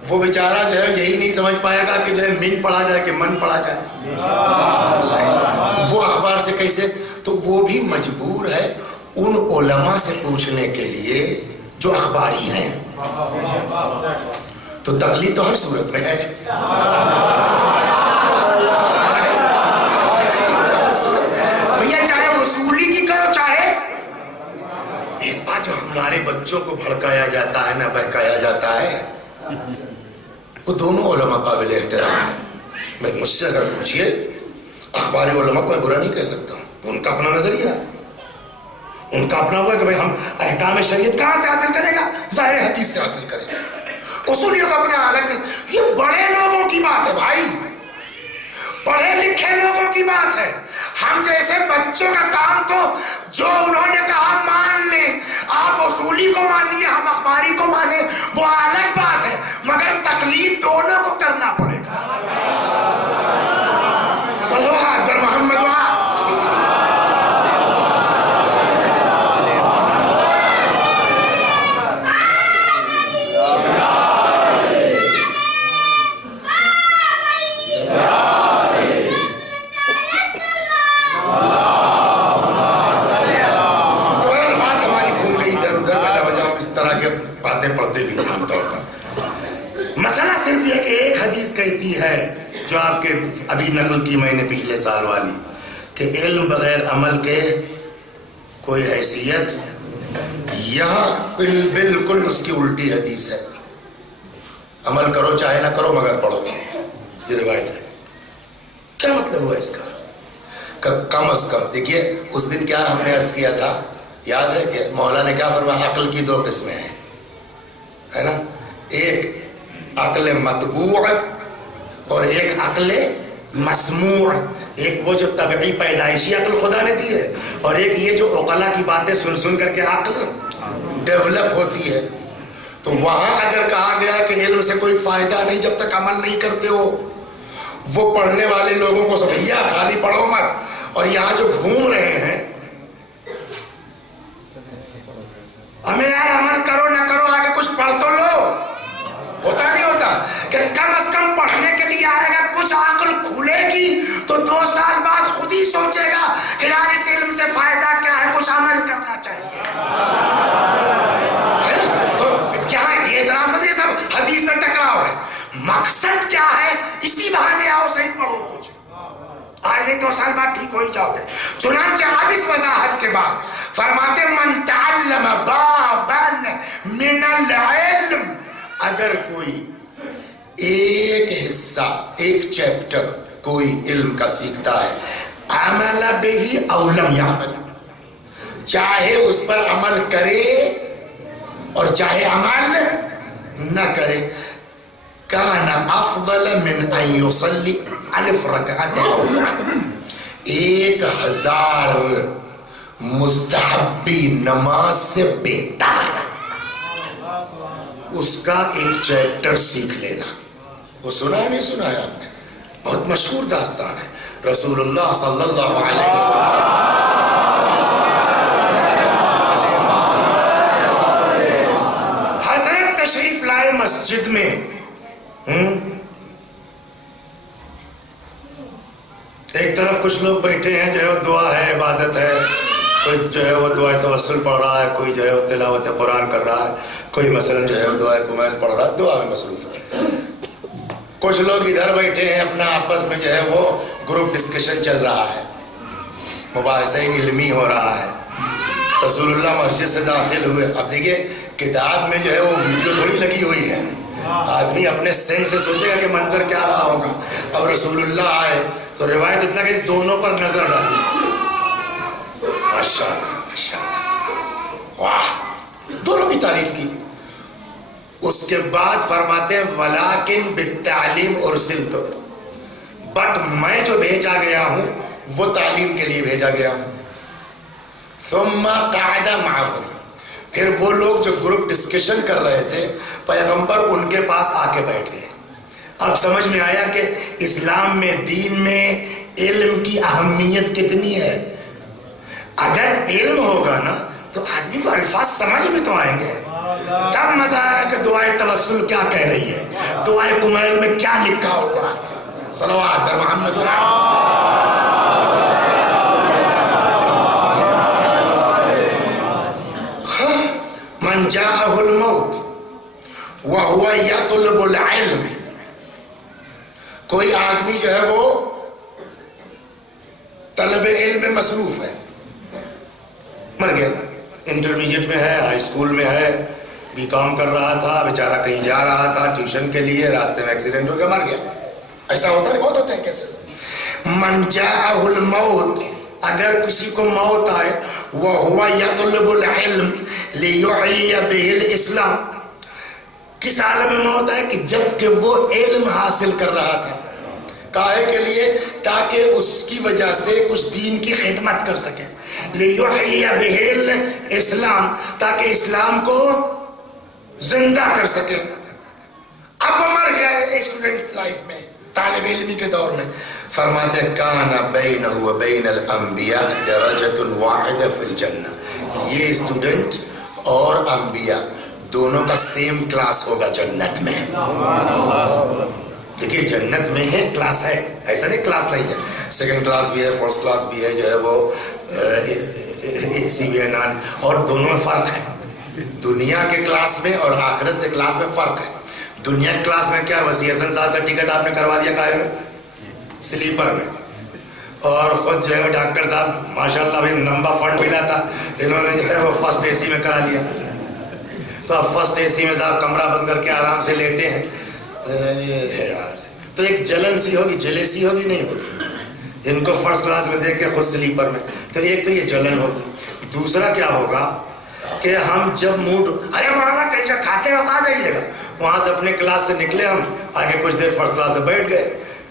وہ بیچارہ جو ہے یہی نہیں سمجھ پائے گا کہ جو ہے من پڑھا جائے کہ من پڑھا جائے، وہ اخبار سے کیسے؟ تو وہ بھی مجبور ہے ان علماء سے پوچھنے کے لیے جو اخباری ہیں۔ تو تقلید تو ہر صورت میں ہے، بھیا، چاہے وصولی کی کرو، چاہے ایک بات جو ہمارے بچوں کو بھڑکایا جاتا ہے، نہ بہکایا جاتا ہے، وہ دونوں علماء قابل احترام ہیں۔ میں مجھ سے اگر پوچھئے، اخباری علماء کو میں برا نہیں کہہ سکتا ہوں، ان کا اپنا نظریہ ہے، ان کا اپنا ہوا کہ بھئی ہم احکام شریعت کہاں سے حاصل کرے گا؟ ظاہر حدیث سے حاصل کرے گا۔ اصولیوں کا اپنے الگ، یہ بڑے لوگوں کی بات ہے بھائی، پڑھے لکھے لوگوں کی بات ہے۔ ہم جیسے بچوں کا کام تو جو انہوں نے کہا مان لیں، آپ اصولی کو مانیے، ہم اخباری کو مانیں، وہ الگ بات ہے، مگر تقلید دونوں کو کرنا پڑے گا۔ صلوات بر محمد باتیں پڑھتے بھی عام طور پر۔ مسئلہ صرف یہ کہ ایک حدیث کہتی ہے جو آپ کے ابھی نقل کی میں نے پچھلے سال والی، کہ علم بغیر عمل کے کوئی حیثیت، یہاں بالکل اس کی الٹی حدیث ہے، عمل کرو چاہے نہ کرو مگر پڑھو، یہ روایت ہے۔ کیا مطلب ہوا اس کا؟ کم از کم دیکھیے، اس دن کیا ہم نے عرض کیا تھا، یاد ہے کہ مولا نے کیا فرمایا؟ عقل کی دو قسمیں ہیں، ہے نا؟ ایک عقل مطبوع اور ایک عقل مسموع۔ ایک وہ جو طبعی پیدائشی عقل خدا نے دی ہے، اور ایک یہ جو عقلاء کی باتیں سن سن کر کے عقل ڈیولپ ہوتی ہے۔ تو وہاں اگر کہا گیا کہ علم سے کوئی فائدہ نہیں جب تک عمل نہیں کرتے ہو، وہ پڑھنے والے لوگوں کو سمجھیا خالی پڑھو مت، اور یہاں جو گھوم رہے ہیں ہمیں یار عمل کرو نہ کرو، آگے کچھ پڑھ تو لو، ہوتا نہیں ہوتا کہ کم از کم پڑھنے کے لیے آئے گا، کچھ عقل کھلے گی تو 2 سال بعد خود ہی سوچے گا کہ یار اس علم سے فائدہ کیا ہے، کچھ عمل کرنا چاہیے، ہے نا؟ تو کیا ہے یہ اعتراف نہیں، سب حدیث میں ٹکراؤ ہے، مقصد کیا ہے؟ اسی بہانے آؤ صحیح پڑھو کچھ، آج 2 سال بعد ٹھیک ہو ہی جاؤ گے۔ چنانچہ اب اس وضاحت کے بعد فرماتے من تعلم بابا من العلم، اگر کوئی ایک حصہ، ایک چیپٹر کوئی علم کا سیکھتا ہے، عمل بہ او لم یعمل، چاہے اس پر عمل کرے اور چاہے عمل نہ کرے، کان افضل من ان یصلی 1000 رکعت، 1000 مستحبی نماز سے بہتر اس کا ایک چیپٹر سیکھ لینا۔ وہ سنا ہے نہیں سنا ہے آپ نے؟ بہت مشہور داستان ہے، رسول اللہ صلی اللہ علیہ وسلم حضرت تشریف لائے مسجد میں، ایک طرف کچھ لوگ بیٹھے ہیں، جو ہے وہ دعا ہے، عبادت ہے، کوئی جو ہے وہ دعائے توسل پڑھ رہا ہے، کوئی جو ہے وہ تلاوت قرآن کر رہا ہے، کوئی مثلا جو ہے وہ دعائے کمیل پڑھ رہا ہے، دعا میں مصروف ہے۔ کچھ لوگ ادھر بیٹھے ہیں، اپنا آپس میں جو ہے وہ گروپ ڈسکشن چل رہا ہے، مباحثہ علمی ہو رہا ہے۔ رسول اللہ مسجد سے داخل ہوئے، اب دیکھیے کتاب میں جو ہے وہ ویڈیو تھوڑی لگی ہوئی ہے، آدمی اپنے سین سے سوچے گا کہ منظر کیا رہا ہوگا. اب رسول اللہ آئے تو روایت اتنا کہ دونوں پر نظر ڈالی. ماشاء اللہ ماشاء اللہ واہ, دونوں کی تعریف کی. اس کے بعد فرماتے ہیں ولیکن بالتعلیم ارسلت, بٹ میں جو بھیجا گیا ہوں وہ تعلیم کے لیے بھیجا گیا ہوں. ثم قعد معهم, پھر وہ لوگ جو گروپ ڈسکشن کر رہے تھے پیغمبر ان کے پاس آ کے بیٹھ گئے. اب سمجھ میں آیا کہ اسلام میں, دین میں علم کی اہمیت کتنی ہے. اگر علم ہوگا نا تو آدمی کو الفاظ سمجھ میں تو آئیں گے. تب مزہ آئے گا کہ دعائے توسل کیا کہہ رہی ہے, دعائے کمیل میں کیا لکھا ہوا. صلوات در محمد. من جاءه الموت وهو يطلب العلم, کوئی آدمی جو ہے وہ طلب علم میں مصروف ہے, مر گیا, انٹرمیڈیٹ میں ہے, ہائی اسکول میں ہے, بی کام کر رہا تھا, بیچارہ کہیں جا رہا تھا ٹیوشن کے لیے, راستے میں ایکسیڈنٹ ہو گیا, مر گیا. ایسا ہوتا ہے, بہت ہوتے ہیں کیسز. من جاءه الموت, اگر کسی کو موت آئے, وَهُوَ يَطْلُبُ الْعِلْمِ لِيُحْيِيَ بِهِ الْإِسْلَامِ, کس عالم میں موت آئے کہ جب کہ وہ علم حاصل کر رہا تھا, کاہے کے لیے, تاکہ اس کی وجہ سے کچھ دین کی خدمت کر سکے. لِيُحْيِيَ بِهِ الْإِسْلَامِ, تاکہ اسلام کو زندہ کر سکے. اب وہ مر گیا ہے اسٹوڈنٹ لائف میں, طالب علمی کے دور میں. فرماتے کان بینہ و بین الانبیاء درجۃ واحدہ فی الجنہ, یہ اسٹوڈنٹ اور انبیاء دونوں کا سیم کلاس ہوگا جنت میں. دیکھیے جنت میں ہے کلاس ہے, ایسا نہیں کلاس نہیں ہے, سیکنڈ کلاس بھی ہے, فرسٹ کلاس بھی ہے, جو ہے وہ اے سی بھی ہے, نان, اور دونوں میں فرق ہے. دنیا کے کلاس میں اور آخرت کے کلاس میں فرق ہے. دنیا کے کلاس میں کیا, وسیع حسن صاحب کا ٹکٹ آپ نے کروا دیا کائے میں, سلیپر میں, اور خود جو ہے ڈاکٹر صاحب ماشاءاللہ بھی لمبا فنڈ ملا تھا, انہوں نے جو ہے وہ فرسٹ اے سی میں کرا لیا. تو اب فرسٹ اے سی میں صاحب کمرہ بند کر کے آرام سے لیٹے ہیں. تو ایک جلن سی ہوگی, جلیسی ہوگی, نہیں ہوگی ان کو فرسٹ کلاس میں دیکھ کے خود سلیپر میں. تو ایک تو یہ جلن ہوگی. دوسرا کیا ہوگا کہ ہم جب موڈ, ارے مولانا ٹینشن کھاتے وقت آ جائیے گا, وہاں سے اپنے کلاس سے نکلے, ہم آگے کچھ دیر فرسٹ کلاس سے بیٹھ گئے,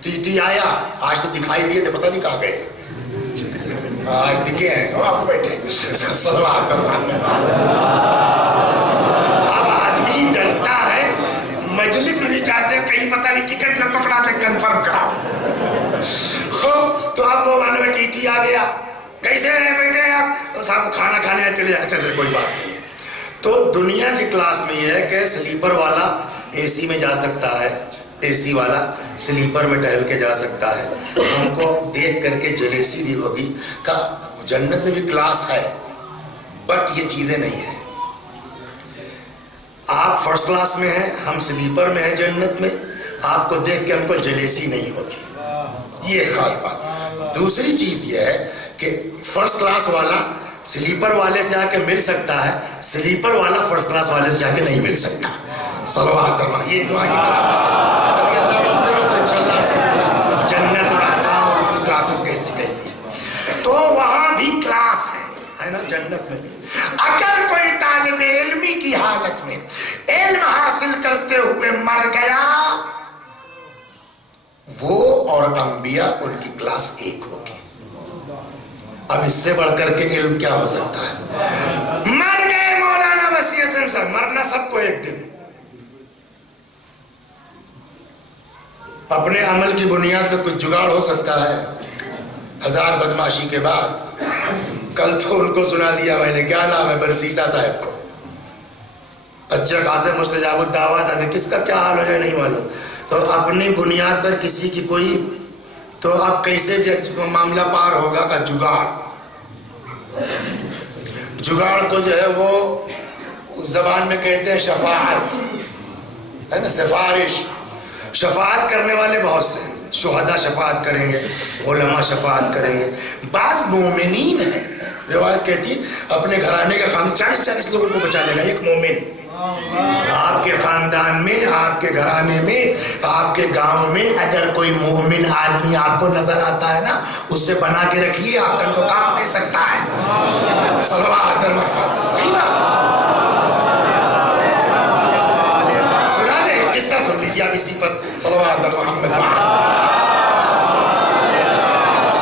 ٹی ٹی آیا, آج تو دکھائی دیے تھے, پتہ نہیں کہاں گئے, آج دکھے ہیں, آپ بیٹھے. اب آدمی ڈرتا ہے, مجلس میں بھی جاتے ہیں, کہیں پتہ نہیں ٹکٹ نہ پکڑا دے, کنفرم کراؤ. خوب, تو اب وہ معلوم ہے ٹی ٹی آ گیا, کیسے ہیں بیٹھے ہیں آپ, صاحب کھانا کھانے چلے جائیں, اچھا کوئی بات نہیں ہے. تو دنیا کی کلاس میں یہ ہے کہ سلیپر والا اے سی میں جا سکتا ہے, اے سی والا سلیپر میں ٹہل کے جا سکتا ہے. ہم کو دیکھ کر کے جلیسی بھی ہوگی کہ جنت میں بھی کلاس ہے, بٹ یہ چیزیں نہیں ہیں. آپ فرسٹ کلاس میں ہیں, ہم سلیپر میں ہیں جنت میں, آپ کو دیکھ کے ہم کو جلیسی نہیں ہوگی, یہ خاص بات. دوسری چیز یہ ہے کہ فرسٹ کلاس والا سلیپر والے سے آ کے مل سکتا ہے, سلیپر والا فرسٹ کلاس والے سے جا کے نہیں مل سکتا. صلوات اللہ, یہ دعا کی کلاسز ہے, اللہ ملتے ہو تو انشاءاللہ جنت اور اقسام اور اس کی کلاسز کیسی کیسی ہے. تو وہاں بھی کلاس ہے نا جنت میں بھی. اگر کوئی طالب علمی کی حالت میں علم حاصل کرتے ہوئے مر گیا, وہ اور انبیاء ان کی کلاس ایک ہوگی. اب اس سے بڑھ کر کے علم کیا ہو سکتا ہے. مر گئے مولانا وسیع حسن صاحب, مرنا سب کو ایک دن. اپنے عمل کی بنیاد پہ کچھ جگاڑ ہو سکتا ہے, 1000 بدماشی کے بعد. کل تو ان کو سنا دیا میں نے, کیا نام ہے, برسیسا صاحب کو, اچھا خاصے مستجاب الدعوات آتے, کس کا کیا حال ہو جائے نہیں معلوم. تو اپنی بنیاد پر کسی کی کوئی, تو اب کیسے معاملہ پار ہوگا کا جگاڑ. جگاڑ کو جو ہے وہ زبان میں کہتے ہیں شفاعت, ہے نا, سفارش. شفاعت کرنے والے بہت سے, شہداء شفاعت کریں گے, علماء شفاعت کریں گے, بعض مومنین ہیں روایت کہتی اپنے گھرانے کا خاندان 40 لوگوں کو بچا لے گا ایک مومن. آپ کے خاندان میں، آپ کے گھرانے میں، آپ کے گاؤں میں اگر کوئی مومن آدمی آپ کو نظر آتا ہے نا، اس سے بنا کے رکھیے، آپ کل کو کام دے سکتا ہے. صلوات محمد. صحیح بات سنا دے، قصہ سن لیجیے آپ اسی پر. صلوات محمد.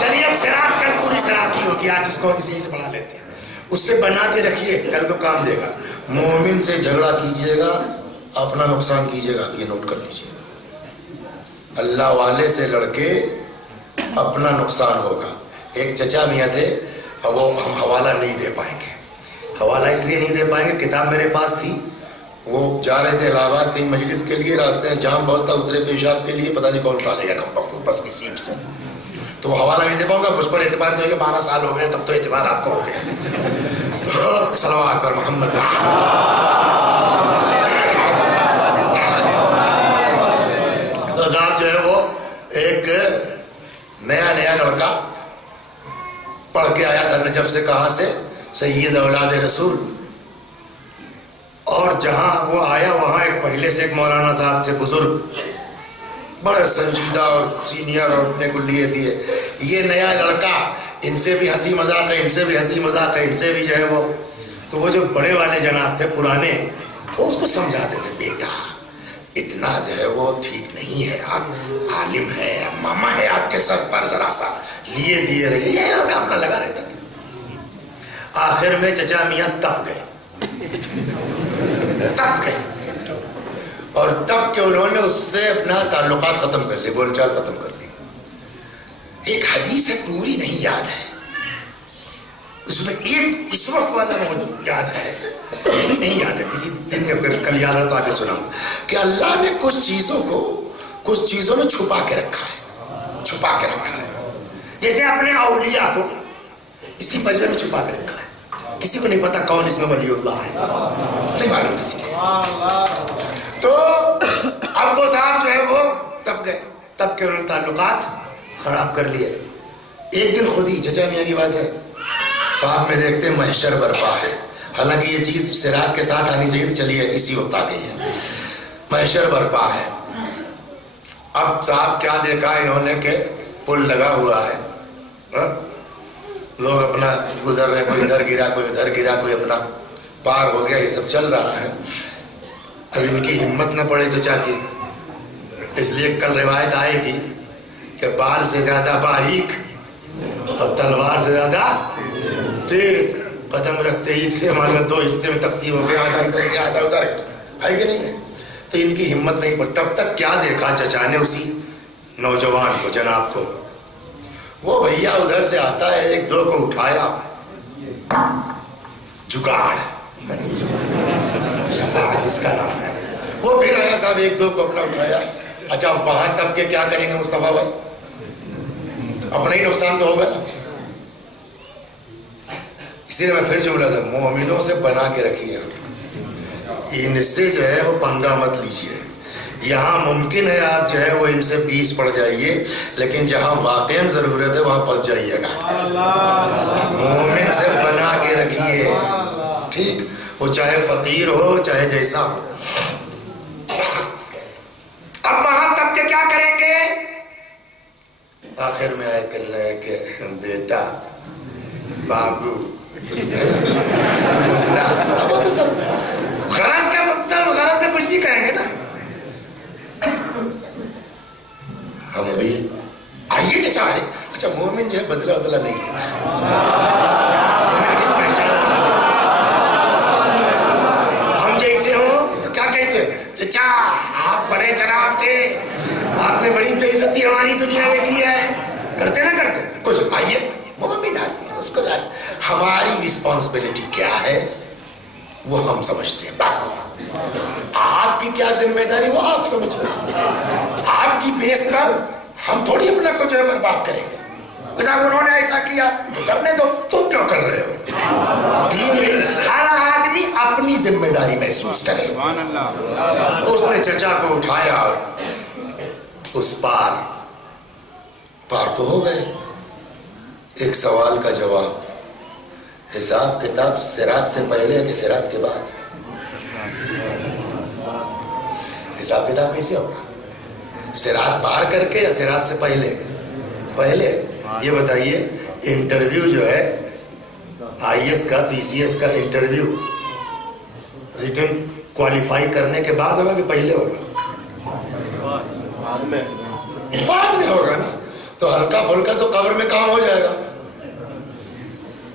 چلیے اب صراط کل پوری صراط ہی ہوگی، آج اس کو اسی سے بڑھا لیتے ہیں. اس سے بنا کے رکھیے، کل کو کام دے گا. مومن سے جھگڑا کیجئے گا، اپنا نقصان کیجئے گا. یہ نوٹ کر لیجئے. اللہ والے سے لڑکے اپنا نقصان ہوگا. ایک چچا میاں تھے، وہ ہم حوالہ نہیں دے پائیں گے. حوالہ اس لیے نہیں دے پائیں گے، کتاب میرے پاس تھی، وہ جا رہے تھے الہ آباد کہیں مجلس کے لیے، راستے میں جام بہت تھا، اترے پیشاب کے لیے، پتہ نہیں کون ڈالے گا بس کی سیٹ سے. تو وہ حوالہ نہیں دے پاؤں گا، مجھ پر اعتبار جو ہے کہ 12 سال ہو گئے، تب تو اعتبار آپ کو ہو گیا. صلوات پر محمد. تو صاحب جو ہے وہ ایک نیا لڑکا پڑھ کے آیا تھا نجف سے، کہاں سے؟ سید اولاد رسول. اور جہاں وہ آیا وہاں ایک پہلے سے ایک مولانا صاحب تھے بزرگ، بڑے سنجیدہ اور سینئر، اور اپنے کو لیے دیے. یہ نیا لڑکا، ان سے بھی ہنسی مذاق ہے، ان سے بھی ہنسی مذاق ہے، ان سے بھی جو ہے وہ. تو وہ جو بڑے والے جناب تھے پرانے، وہ اس کو سمجھاتے تھے، بیٹا اتنا جو ہے وہ ٹھیک نہیں ہے، آپ عالم ہے، ماما ہے آپ کے سر پر، ذرا سا لیے دیے رہیے. یہ اپنا لگا رہتا تھا. آخر میں چچا میاں تپ گئے، اور تب کہ انہوں نے اس سے اپنا تعلقات ختم کر لیے، بول چال ختم کر لی. ایک حدیث ہے، پوری نہیں یاد ہے، اس میں ایک اس وقت والا موضوع یاد ہے، نہیں یاد ہے، کسی دن اگر کل یاد ہے تو آگے سناؤں. کہ اللہ نے کچھ چیزوں میں چھپا کے رکھا ہے. جیسے اپنے اولیاء کو اسی مجمع میں چھپا کے رکھا ہے. کسی کو نہیں پتا کون اس میں ولی اللہ ہے، نہیں معلوم کسی کو. تو اب وہ صاحب جو ہے وہ تب گئے، تب کہ انہوں نے تعلقات خراب کر لیے. ایک دن خود ہی چچا میاں کی بات ہے، خواب میں دیکھتے محشر برپا ہے. حالانکہ یہ چیز صراط کے ساتھ آنی چاہیے تھی، چلیے اسی وقت آ گئی ہے. محشر برپا ہے. اب صاحب کیا دیکھا انہوں نے کہ پل لگا ہوا ہے، لوگ اپنا گزر رہے، کوئی ادھر گرا، کوئی ادھر گرا، کوئی اپنا پار ہو گیا، یہ سب چل رہا ہے. اب ان کی ہمت نہ پڑے تو چاہیے، اس لیے کل روایت آئے گی کہ بال سے زیادہ باریک اور تلوار سے زیادہ تیز. قدم رکھتے ہی تھے ہمارے 2 حصے میں تقسیم ہو گیا، آدھا ادھر گیا آدھا ادھر گیا، ہے کہ نہیں ہے؟ تو ان کی ہمت نہیں پڑی. تب تک کیا دیکھا چچا نے اسی نوجوان کو، جناب کو، وہ بھیا ادھر سے آتا ہے، 1-2 کو اٹھایا، جگاڑ شفاعت اس کا نام ہے. وہ پھر آیا صاحب، 1-2 کو اپنا اٹھایا. اچھا وہاں تب کے کیا کریں گے مصطفیٰ بھائی؟ اپنا ہی نقصان تو ہوگا نا. اسی لیے میں پھر جملہ تھا، مومنوں سے بنا کے رکھیے، ان سے جو ہے وہ پنگا مت لیجیے. یہاں ممکن ہے آپ جو ہے وہ ان سے 20 پڑ جائیے، لیکن جہاں واقعاً ضرورت ہے وہاں پھنس جائیے گا. مومن سے بنا کے رکھیے، ٹھیک، وہ چاہے فقیر ہو چاہے جیسا ہو. اب وہاں تب کے کیا کریں گے؟ آخر میں آئے کہ بیٹا، بابو، اب تو سب غرض کا مطلب، غرض میں کچھ نہیں کہیں گے نا. ہم بھی آئیے جیسا آ رہے. اچھا مومن جو ہے بدلہ نہیں لیتا، پہچان. ہم جیسے ہوں تو کیا کہتے ہیں، چچا آپ بڑے جناب تھے، آپ نے بڑی بے عزتی ہماری دنیا میں کی ہے، کرتے نہ کرتے کچھ. آئیے مومن آدمی ہے، اس کو جان ہماری رسپانسبلٹی کیا ہے وہ ہم سمجھتے ہیں. بس آپ کی کیا ذمہ داری وہ آپ سمجھتے ہیں. آپ کی بیس پر ہم تھوڑی اپنا کو جو ہے برباد کریں گے. انہوں نے ایسا کیا تو کرنے دو، تم کیوں کر رہے ہو؟ دین میں ہر آدمی اپنی ذمہ داری محسوس کرے. اس نے چچا کو اٹھایا، اس پار تو ہو گئے. ایک سوال کا جواب، حساب کتاب صراط سے پہلے کہ صراط کے بعد؟ حساب کتاب کیسے ہوگا؟ صراط پار کر کے یا صراط سے پہلے؟ پہلے. یہ بتائیے انٹرویو جو ہے آئی ایس کا پی سی ایس کا انٹرویو ریٹن کوالیفائی کرنے کے بعد ہوگا کہ پہلے ہوگا؟ بعد میں ہوگا نا. تو ہلکا پھلکا تو قبر میں کام ہو جائے گا.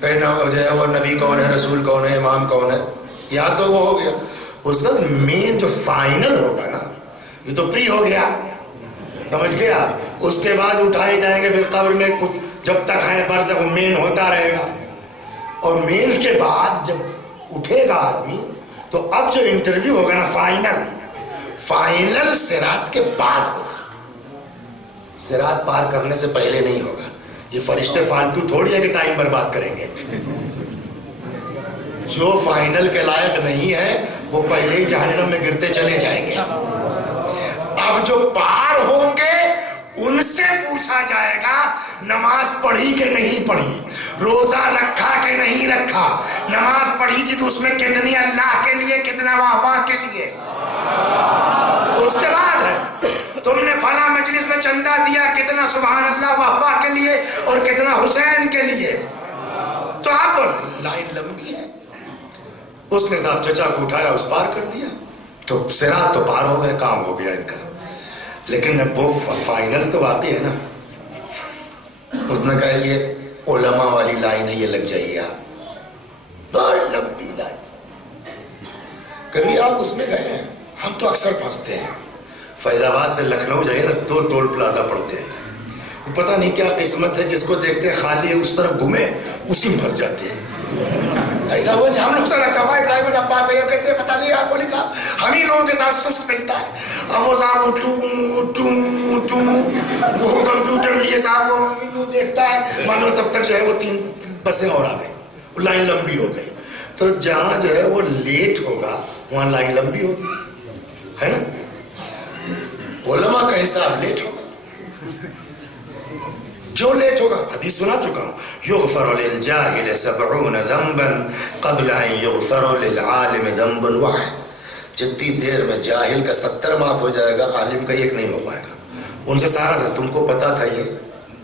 کہنا ہو جائے وہ نبی کون ہے، رسول کون ہے، امام کون ہے، یا تو وہ ہو گیا. اس وقت مین جو فائنل ہوگا نا، یہ تو پری ہو گیا، سمجھ گیا. اس کے بعد اٹھائے جائیں گے پھر قبر میں، کچھ جب تک ہے برزخ مین ہوتا رہے گا. اور مین کے بعد جب اٹھے گا آدمی تو اب جو انٹرویو ہوگا نا فائنل صراط کے بعد ہوگا. صراط پار کرنے سے پہلے نہیں ہوگا. یہ فرشتے فالتو تھوڑی ہے کہ ٹائم برباد کریں گے. جو فائنل کے لائق نہیں ہے وہ پہلے ہی جہنم میں گرتے چلے جائیں گے. اب جو پار ہوں گے ان سے پوچھا جائے گا نماز پڑھی کہ نہیں پڑھی، روزہ رکھا کہ نہیں رکھا. نماز پڑھی تھی تو اس میں کتنی اللہ کے لیے، کتنا واہ کے لیے. اس کے بعد ہے تم نے فلاں مجلس میں چندہ دیا، کتنا سبحان اللہ واہ کے لیے اور کتنا حسین کے لیے. تو آپ لائن لمبی ہے. اس نے صاحب چچا کو اٹھایا، اس پار کر دیا تو صراط تو پار ہو گئے، کام ہو گیا ان کا. لیکن اب وہ فائنل تو باقی ہے نا. اس نے کہا یہ علماء والی لائن ہے، یہ لگ جائیے آپ، بہت لمبی لائن. کبھی آپ اس میں گئے ہیں؟ ہم تو اکثر پھنستے ہیں. فیض آباد سے لکھنؤ جائے نا، 2 ٹول پلازا پڑتے ہیں. پتہ نہیں کیا قسمت ہے، جس کو دیکھتے ہیں خالی ہے اس طرف گھومے اسی میں پھنس جاتے ہیں. ایسا ہوا ہم لوگ سر ہمارے ڈرائیور عباس بھیا کہتے ہیں پتہ نہیں آپ پولیس صاحب ہم ہی لوگوں کے ساتھ سست ملتا ہے. اب وہ صاحب وہ کمپیوٹر لیے صاحب وہ دیکھتا ہے، مان لو تب تک جو ہے وہ 3 بسیں اور آ گئی، لائن لمبی ہو گئی. تو جہاں جو ہے وہ لیٹ ہوگا وہاں لائن لمبی ہوگی، ہے نا. علماء کا حساب لیٹ ہوگا. جو لیٹ ہوگا حدیث سنا چکا ہوں، یغفر للجاہل 70 ذنبا قبل ان یغفر للعالم ذنب واحد. جتنی دیر میں جاہل کا 70 معاف ہو جائے گا، عالم کا 1 نہیں ہو پائے گا. ان سے سارا تھا تم کو پتا تھا یہ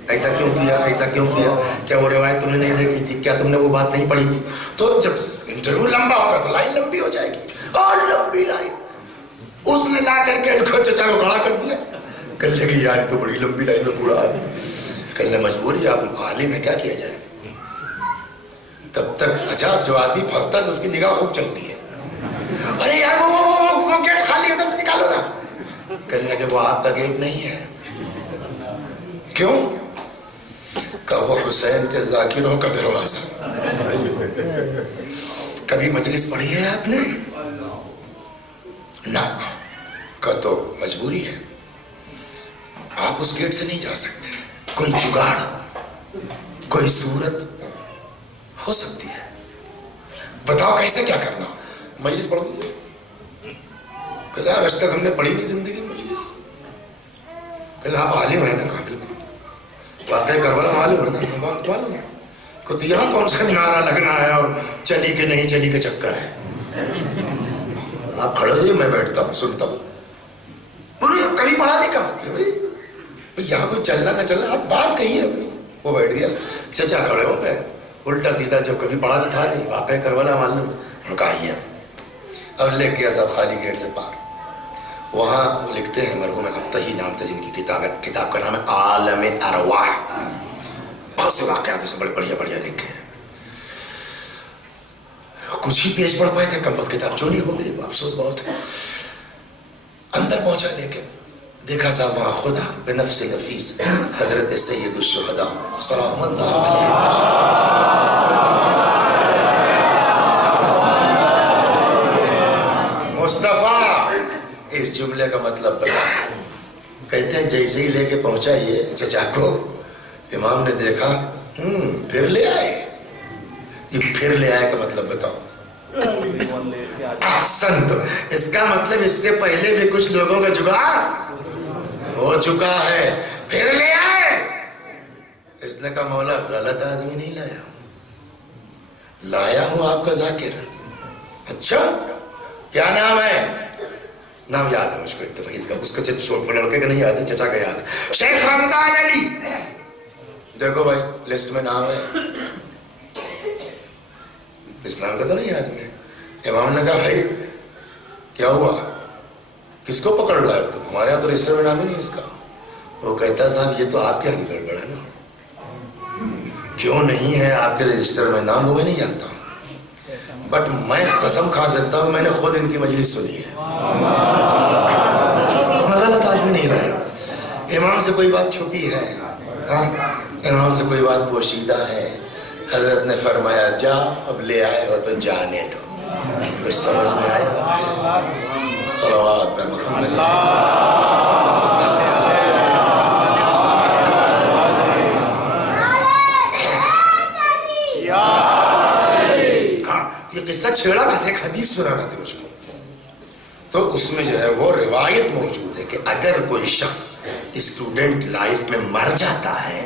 ایسا کیوں کیا، ایسا کیوں کیا، کیا وہ روایت تم نے نہیں دیکھی تھی، کیا تم نے وہ بات نہیں پڑھی تھی. تو جب انٹرویو لمبا ہوگا تو لائن لمبی ہو جائے گی، اور لمبی لائن. اس نے لا کر کے چچا کو کھڑا کر دیا. کہنے لگی یار تو بڑی لمبی لائن میں پورا ہے. کہنے مجبوری، آپ عالم ہے، کیا کیا جائے. تب تک اچھا جو آدمی پھنستا ہے تو اس کی نگاہ خوب چلتی ہے. ارے یار وہ گیٹ خالی ادھر سے نکالو نا. کہنے لگے وہ آپ کا گیٹ نہیں ہے. کیوں؟ کہ وہ حسین کے ذاکروں کا دروازہ. کبھی مجلس پڑھی ہے آپ نے؟ نہ. کہ تو مجبوری ہے، آپ اس گیٹ سے نہیں جا سکتے. کوئی جگاڑ، کوئی صورت ہو سکتی ہے. بتاؤ کیسے کیا کرنا. مجلس پڑھ دیجیے. کہ آج تک ہم نے پڑھی نہیں زندگی میں مجلس. کہ آپ عالم ہیں نا. کہا بالکل. واقع کربلا معلوم ہے نا. معلوم ہے. کہ یہاں کون سا نعرہ لگنا ہے اور چلی کہ نہیں چلی کے چکر ہے. آپ کھڑے ہوئے، میں بیٹھتا ہوں سنتا ہوں. کبھی پڑھا نہیں کہا یہاں کوئی چلنا نہ چلنا، آپ بات کہیے اپنی. وہ بیٹھ گیا. چچا کھڑے ہو گئے، الٹا سیدھا جو کبھی پڑھا تو تھا نہیں، واقع کربلا معلوم. کہا یہ اب لے گیا صاحب خالی گیٹ سے پار. وہاں لکھتے ہیں مرحوم ابتہی نام تھا جن کی کتاب ہے، کتاب کا نام ہے عالم ارواح. بہت سے واقعات اسے بڑے بڑھیا لکھے ہیں. کچھ ہی پیج پڑھ پائے تھے، کم وقت کتاب چوری ہو گئی، افسوس بہت ہے. اندر پہنچا لے کے دیکھا صاحب وہاں خدا بنفس نفیس حضرت سید الشہداء سلام اللہ علیہ مصطفیٰ. اس جملے کا مطلب بتا. کہتے ہیں جیسے ہی لے کے پہنچا یہ چچا کو، امام نے دیکھا پھر لے آئے. یہ پھر لے آئے کا مطلب بتاؤ. احسن. تو اس کا مطلب اس سے پہلے بھی کچھ لوگوں کا جگاڑ ہو چکا ہے، پھر لے آئے. اس نے کہا مولا غلط آدمی نہیں لایا. لایا ہوں آپ کا ذاکر. اچھا کیا نام ہے؟ نام یاد ہے مجھ کو اتفاقی کا، اس کا لڑکے کا نہیں یاد ہے، چچا کا یاد ہے، شیخ رمضان علی. دیکھو بھائی لسٹ میں نام ہے، اس نام کا تو نہیں یاد ہے. امام نے کہا بھائی کیا ہوا، کس کو پکڑ لائے تم، ہمارے یہاں تو رجسٹر میں نام ہی نہیں اس کا. وہ کہتا صاحب یہ تو آپ کے یہاں کی گڑبڑ ہے نا. کیوں نہیں ہے آپ کے رجسٹر میں نام؟ وہ میں نہیں جانتا ہوں، بٹ میں قسم کھا سکتا ہوں میں نے خود ان کی مجلس سنی ہے. میں غلط آدمی نہیں رہا. امام سے کوئی بات چھپی ہے، امام سے کوئی بات پوشیدہ ہے. حضرت نے فرمایا جا، اب لے آئے ہو تو جانے دو. کچھ سمجھ میں آیا؟ صلوات محمد. یہ قصہ چھیڑا کہتے ایک حدیث سنانا تھا مجھ کو، تو اس میں جو ہے وہ روایت موجود ہے کہ اگر کوئی شخص اسٹوڈنٹ لائف میں مر جاتا ہے،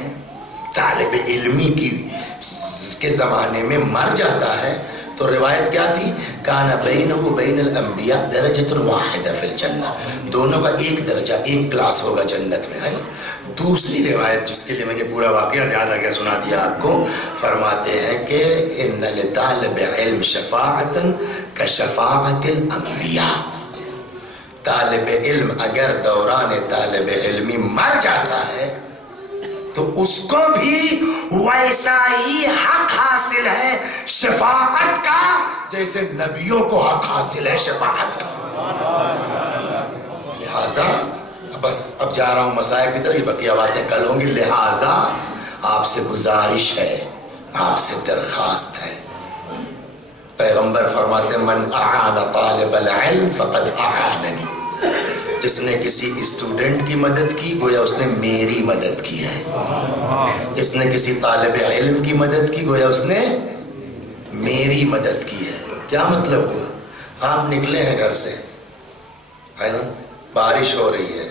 طالب علمی کے زمانے میں مر جاتا ہے، تو روایت کیا تھی؟ کانا بینہ و بین الانبیاء درجۃ واحدہ فی الجنہ، دونوں کا ایک درجہ، ایک کلاس ہوگا جنت میں، ہے نا. دوسری روایت جس کے لیے میں نے پورا واقعہ یاد آ گیا سنا دیا آپ کو، فرماتے ہیں کہ ان لطالب علم شفاعۃ کشفاعۃ الانبیاء. طالب علم اگر دوران طالب علمی مر جاتا ہے تو اس کو بھی ویسا ہی حق حاصل ہے شفاعت کا جیسے نبیوں کو حق حاصل ہے شفاعت کا. لہذا بس اب جا رہا ہوں مسائل کی طرف، بقیہ باتیں کل ہوں گی. لہذا آپ سے گزارش ہے، آپ سے درخواست ہے. پیغمبر فرماتے من اعان طالب العلم فقد اعاننی، جس نے کسی اسٹوڈنٹ کی مدد کی گویا اس نے میری مدد کی ہے. جس نے کسی طالب علم کی مدد کی گویا اس نے میری مدد کی ہے. کیا مطلب ہوا؟ آپ نکلے ہیں گھر سے، ہے نا، بارش ہو رہی ہے،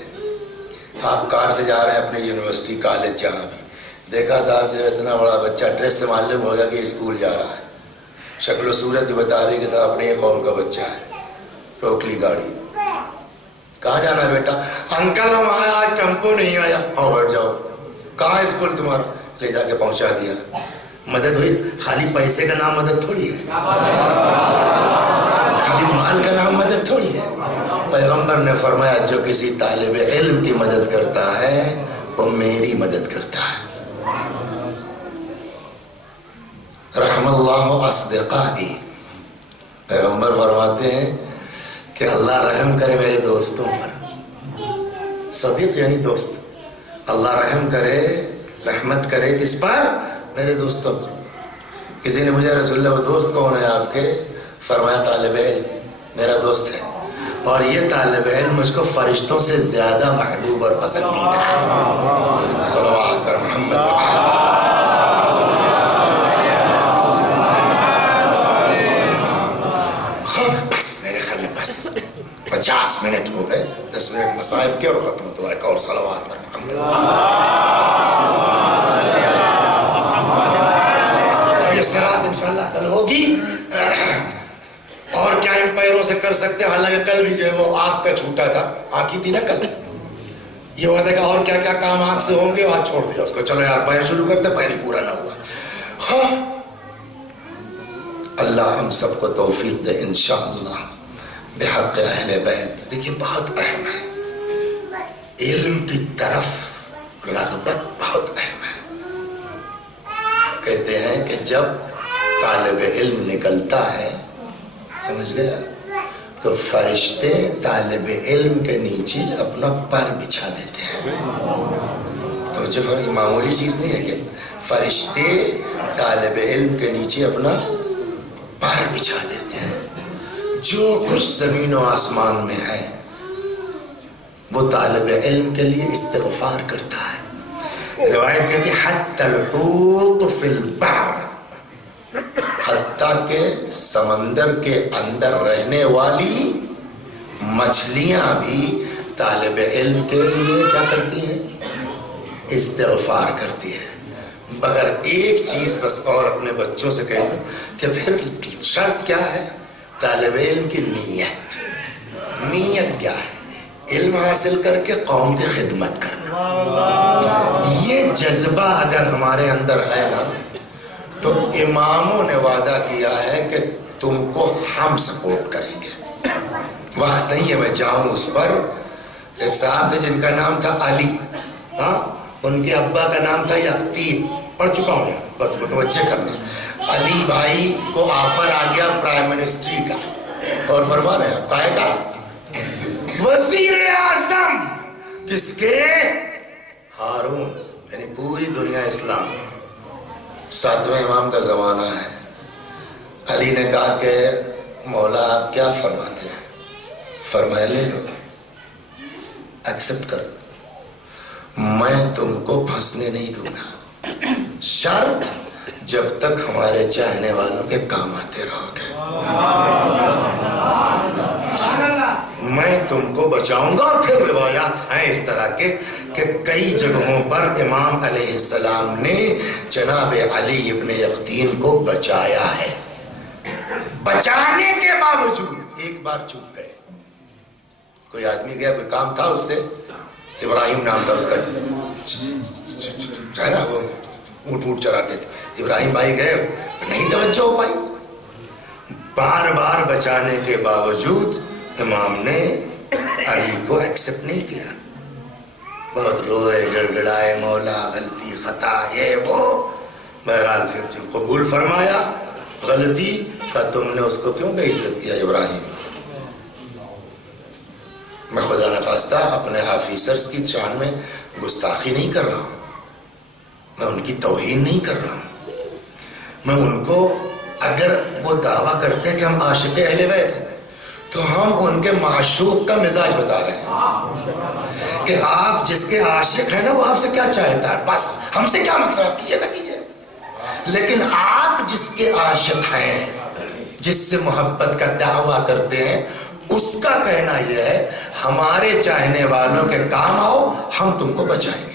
آپ کار سے جا رہے ہیں اپنے یونیورسٹی کالج جہاں بھی، دیکھا صاحب جو اتنا بڑا بچہ ڈریس سے معلوم ہوگا کہ اسکول جا رہا ہے، شکل و صورت ہی بتا رہی کہ صاحب اپنے قوم کا بچہ ہے. روک لی گاڑی. کہاں جانا ہے بیٹا؟ انکل ہم آئے آج ٹیمپو نہیں آیا. آؤ بیٹھ جاؤ. کہاں ہے اسکول تمہارا؟ لے جا کے پہنچا دیا. مدد ہوئی. خالی پیسے کا نام مدد تھوڑی ہے، خالی مال کا نام مدد تھوڑی ہے. پیغمبر نے فرمایا جو کسی طالب علم کی مدد کرتا ہے وہ میری مدد کرتا ہے. رحم اللہ اصدقائي، پیغمبر فرماتے ہیں کہ اللہ رحم کرے میرے دوستوں پر. صدیق یعنی دوست. اللہ رحم کرے، رحمت کرے کس پر؟ میرے دوستوں پر. کسی نے مجھے رسول اللہ وہ دوست کون ہے آپ کے؟ فرمایا طالب علم میرا دوست ہے، اور یہ طالب علم مجھ کو فرشتوں سے زیادہ محبوب اور پسندیدہ ہے. صلوات پر محمد. بس 50 منٹ ہو گئے، 10 منٹ مصائب کے اور ختم تو ایک اور صلوات پر محمد. اب یہ صراط انشاءاللہ کل ہوگی. اور کیا ان پیروں سے کر سکتے ہیں؟ حالانکہ کل بھی جو ہے وہ آنکھ کا چھوٹا تھا، آنکھ ہی تھی نا کل. یہ ہوا تھا کہ اور کیا کیا کام آنکھ سے ہوں گے، آج چھوڑ دیا اس کو. چلو یار پیر شروع کرتے، پیر پورا نہ ہوا. اللہ ہم سب کو توفیق دے انشاءاللہ بحق اہل بیت. دیکھیے بہت اہم ہے، علم کی طرف رغبت بہت اہم ہے. کہتے ہیں کہ جب طالب علم نکلتا ہے، سمجھ گیا، تو فرشتے طالب علم کے نیچے اپنا پر بچھا دیتے ہیں. تو جو معمولی چیز نہیں ہے کہ فرشتے طالب علم کے نیچے اپنا پر بچھا دیتے ہیں. جو کچھ زمین و آسمان میں ہے وہ طالب علم کے لیے استغفار کرتا ہے. روایت کہتی ہے حتی الحوت فی البحر، حتیٰ کہ سمندر کے اندر رہنے والی مچھلیاں بھی طالب علم کے لیے کیا کرتی ہیں؟ استغفار کرتی ہیں. مگر ایک چیز بس اور اپنے بچوں سے کہہ دوں کہ پھر شرط کیا ہے؟ طالب علم کی نیت کیا ہے؟ علم حاصل کر کے قوم کی خدمت کرنا. یہ جذبہ اگر ہمارے اندر ہے نا تو اماموں نے وعدہ کیا ہے کہ تم کو ہم سپورٹ کریں گے. وقت نہیں ہے میں جاؤں اس پر. ایک صاحب تھے جن کا نام تھا علی، ان کے ابا کا نام تھا یقین. پڑھ چکا ہوں بس متوجہ کرنا. علی بھائی کو آفر آ گیا پرائم منسٹری کا، اور فرما رہے ہیں کائے کا وزیر اعظم کس کے؟ ہارون. یعنی پوری دنیا اسلام. 7ویں امام کا زمانہ ہے. علی نے کہا کہ مولا آپ کیا فرماتے ہیں؟ فرمایا لے لو، ایکسپٹ کر دو، میں تم کو پھنسنے نہیں دوں گا، شرط جب تک ہمارے چاہنے والوں کے کام آتے رہو گے میں تم کو بچاؤں گا. اور پھر روایات ہیں اس طرح کے کہ کئی جگہوں پر امام علیہ السلام نے جناب علی ابن یقطین کو بچایا ہے. بچانے کے باوجود ایک بار چپ گئے. کوئی آدمی گیا، کوئی کام تھا اس سے، ابراہیم نام تھا اس کا، ہے نا، وہ اونٹ چراتے تھے. ابراہیم بھائی گئے، نہیں توجہ ہو پائی. بار بار بچانے کے باوجود امام نے علی کو ایکسپٹ نہیں کیا. بہت روئے گڑگڑائے، مولا غلطی خطا یہ وہ. بہرحال پھر جو قبول فرمایا غلطی کا، تم نے اس کو کیوں بے عزت کیا ابراہیم؟ میں خدا نخواستہ اپنے آفیسرز کی شان میں گستاخی نہیں کر رہا ہوں، میں ان کی توہین نہیں کر رہا ہوں. میں ان کو، اگر وہ دعویٰ کرتے ہیں کہ ہم عاشق اہل بیت ہیں تو ہم ان کے معشوق کا مزاج بتا رہے ہیں کہ آپ جس کے عاشق ہیں نا وہ آپ سے کیا چاہتا ہے، بس ہم سے کیا مطلب، آپ کیجئے نہ کیجئے. لیکن آپ جس کے عاشق ہیں، جس سے محبت کا دعویٰ کرتے ہیں، اس کا کہنا یہ ہے ہمارے چاہنے والوں کے کام آؤ، ہم تم کو بچائیں گے.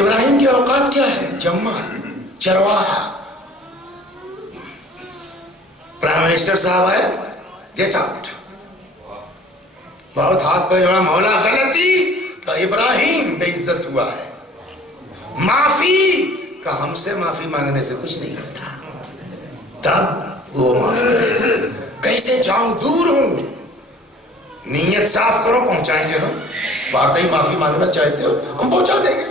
ابراہیم کی اوقات کیا ہے؟ جمال، چرواہا. پرائم منسٹر صاحب ہے، گیٹ آؤٹ. بہت ہاتھ پہ جوڑا، مولا غلطی کا، ابراہیم بے عزت ہوا ہے. معافی کا، ہم سے معافی مانگنے سے کچھ نہیں ہوتا، تب وہ معاف کرے. کیسے جاؤں، دور ہوں، نیت صاف کرو، پہنچائیں گے ہم. واقعی معافی مانگنا چاہتے ہو ہم پہنچا دیں گے.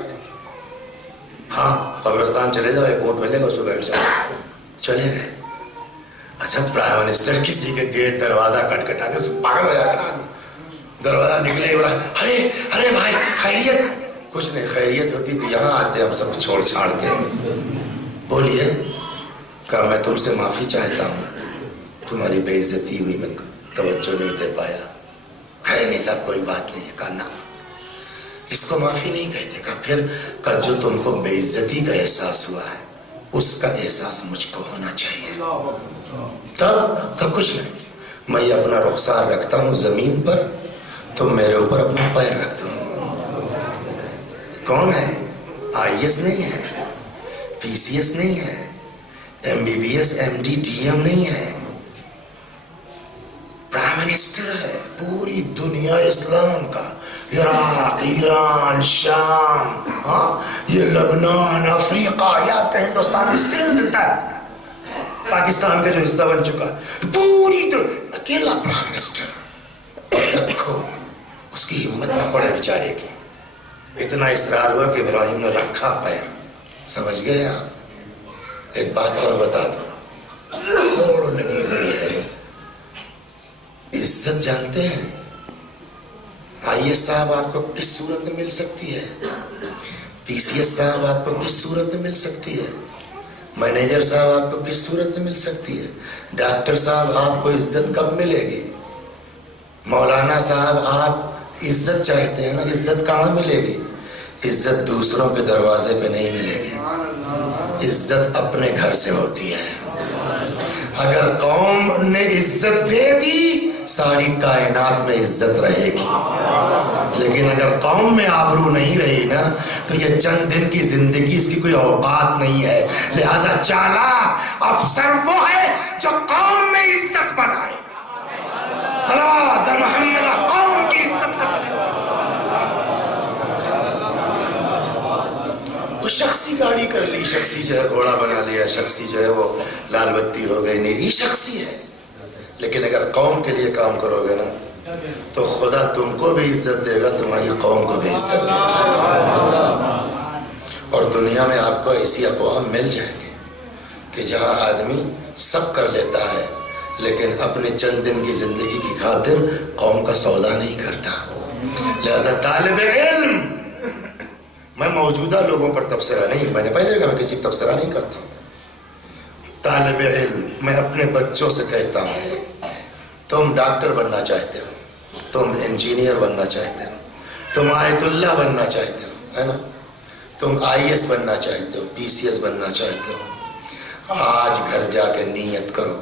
ہاں قبرستان چلے جاؤ، ایک ووٹ ملے گا، اس پہ بیٹھ جاؤ. چلے گئے. اچھا پرائم منسٹر کسی کے گیٹ دروازہ کٹکھٹا کے پاگل ہو جائے گا. دروازہ نکلے ابراہیم، ارے بھائی خیریت؟ کچھ نہیں، خیریت ہوتی تو یہاں آتے ہم سب چھوڑ چھاڑ کے. بولیے. کہا میں تم سے معافی چاہتا ہوں، تمہاری بے عزتی ہوئی، میں توجہ نہیں دے پایا. ارے نہیں صاحب کوئی بات نہیں ہے. کہا نہ، اس کو معافی نہیں کہتے. کہا پھر کہ جو تم کو بے عزتی کا احساس ہوا ہے اس کا احساس مجھ کو ہونا چاہیے. تب کہ کچھ نہیں، میں اپنا رخسار رکھتا ہوں زمین پر، تم میرے اوپر اپنا پیر رکھ دو. کون ہے؟ IAS نہیں ہے، PCS نہیں ہے، MBBS MD DM نہیں ہے، پرائم منسٹر ہے پوری دنیا اسلام کا. عراق، ایران، شام، یہ لبنان، افریقہ، یا کہ ہندوستان سندھ تک، پاکستان کا جو حصہ بن چکا ہے، پوری اکیلا پرائم منسٹر. دیکھو اس کی ہمت نہ پڑے بیچارے کی. اتنا اصرار ہوا کہ ابراہیم نے رکھا پیر. سمجھ گئے آپ؟ ایک بات اور بتا دو، ہوڑ لگی ہوئی ہے. عزت جانتے ہیں IAS صاحب آپ کو کس صورت میں مل سکتی ہے؟ PCS صاحب آپ کو کس صورت میں مل سکتی ہے؟ مینیجر صاحب آپ کو کس صورت میں مل سکتی ہے؟ ڈاکٹر صاحب آپ کو عزت کب ملے گی؟ مولانا صاحب آپ عزت چاہتے ہیں نا، عزت کہاں ملے گی؟ عزت دوسروں کے دروازے پہ نہیں ملے گی، عزت اپنے گھر سے ہوتی ہے. اگر قوم نے عزت دے دی ساری کائنات میں عزت رہے گی. لیکن اگر قوم میں آبرو نہیں رہی نا تو یہ چند دن کی زندگی اس کی کوئی اوقات نہیں ہے. لہذا چالاک افسر وہ ہے جو قوم میں عزت بنائے. صلوات محمد قوم کی عزت اصل عزت. وہ شخصی گاڑی کر لی, شخصی جو ہے گھوڑا بنا لیا, شخصی جو ہے وہ لال بتی ہو گئی, نہیں یہ شخصی ہے. لیکن اگر قوم کے لیے کام کرو گے نا تو خدا تم کو بھی عزت دے گا, تمہاری قوم کو بھی عزت دے گا. اور دنیا میں آپ کو ایسی اقوام مل جائیں گے کہ جہاں آدمی سب کر لیتا ہے لیکن اپنے چند دن کی زندگی کی خاطر قوم کا سودا نہیں کرتا. لہذا طالب علم, میں موجودہ لوگوں پر تبصرہ نہیں, میں نے پہلے کہا میں کسی پر تبصرہ نہیں کرتا. طالب علم, میں اپنے بچوں سے کہتا ہوں تم ڈاکٹر بننا چاہتے ہو, تم انجینئر بننا چاہتے ہو, تم آیت اللہ بننا چاہتے ہو, ہے نا, تم IAS بننا چاہتے ہو, PCS بننا چاہتے ہو, آج گھر جا کے نیت کرو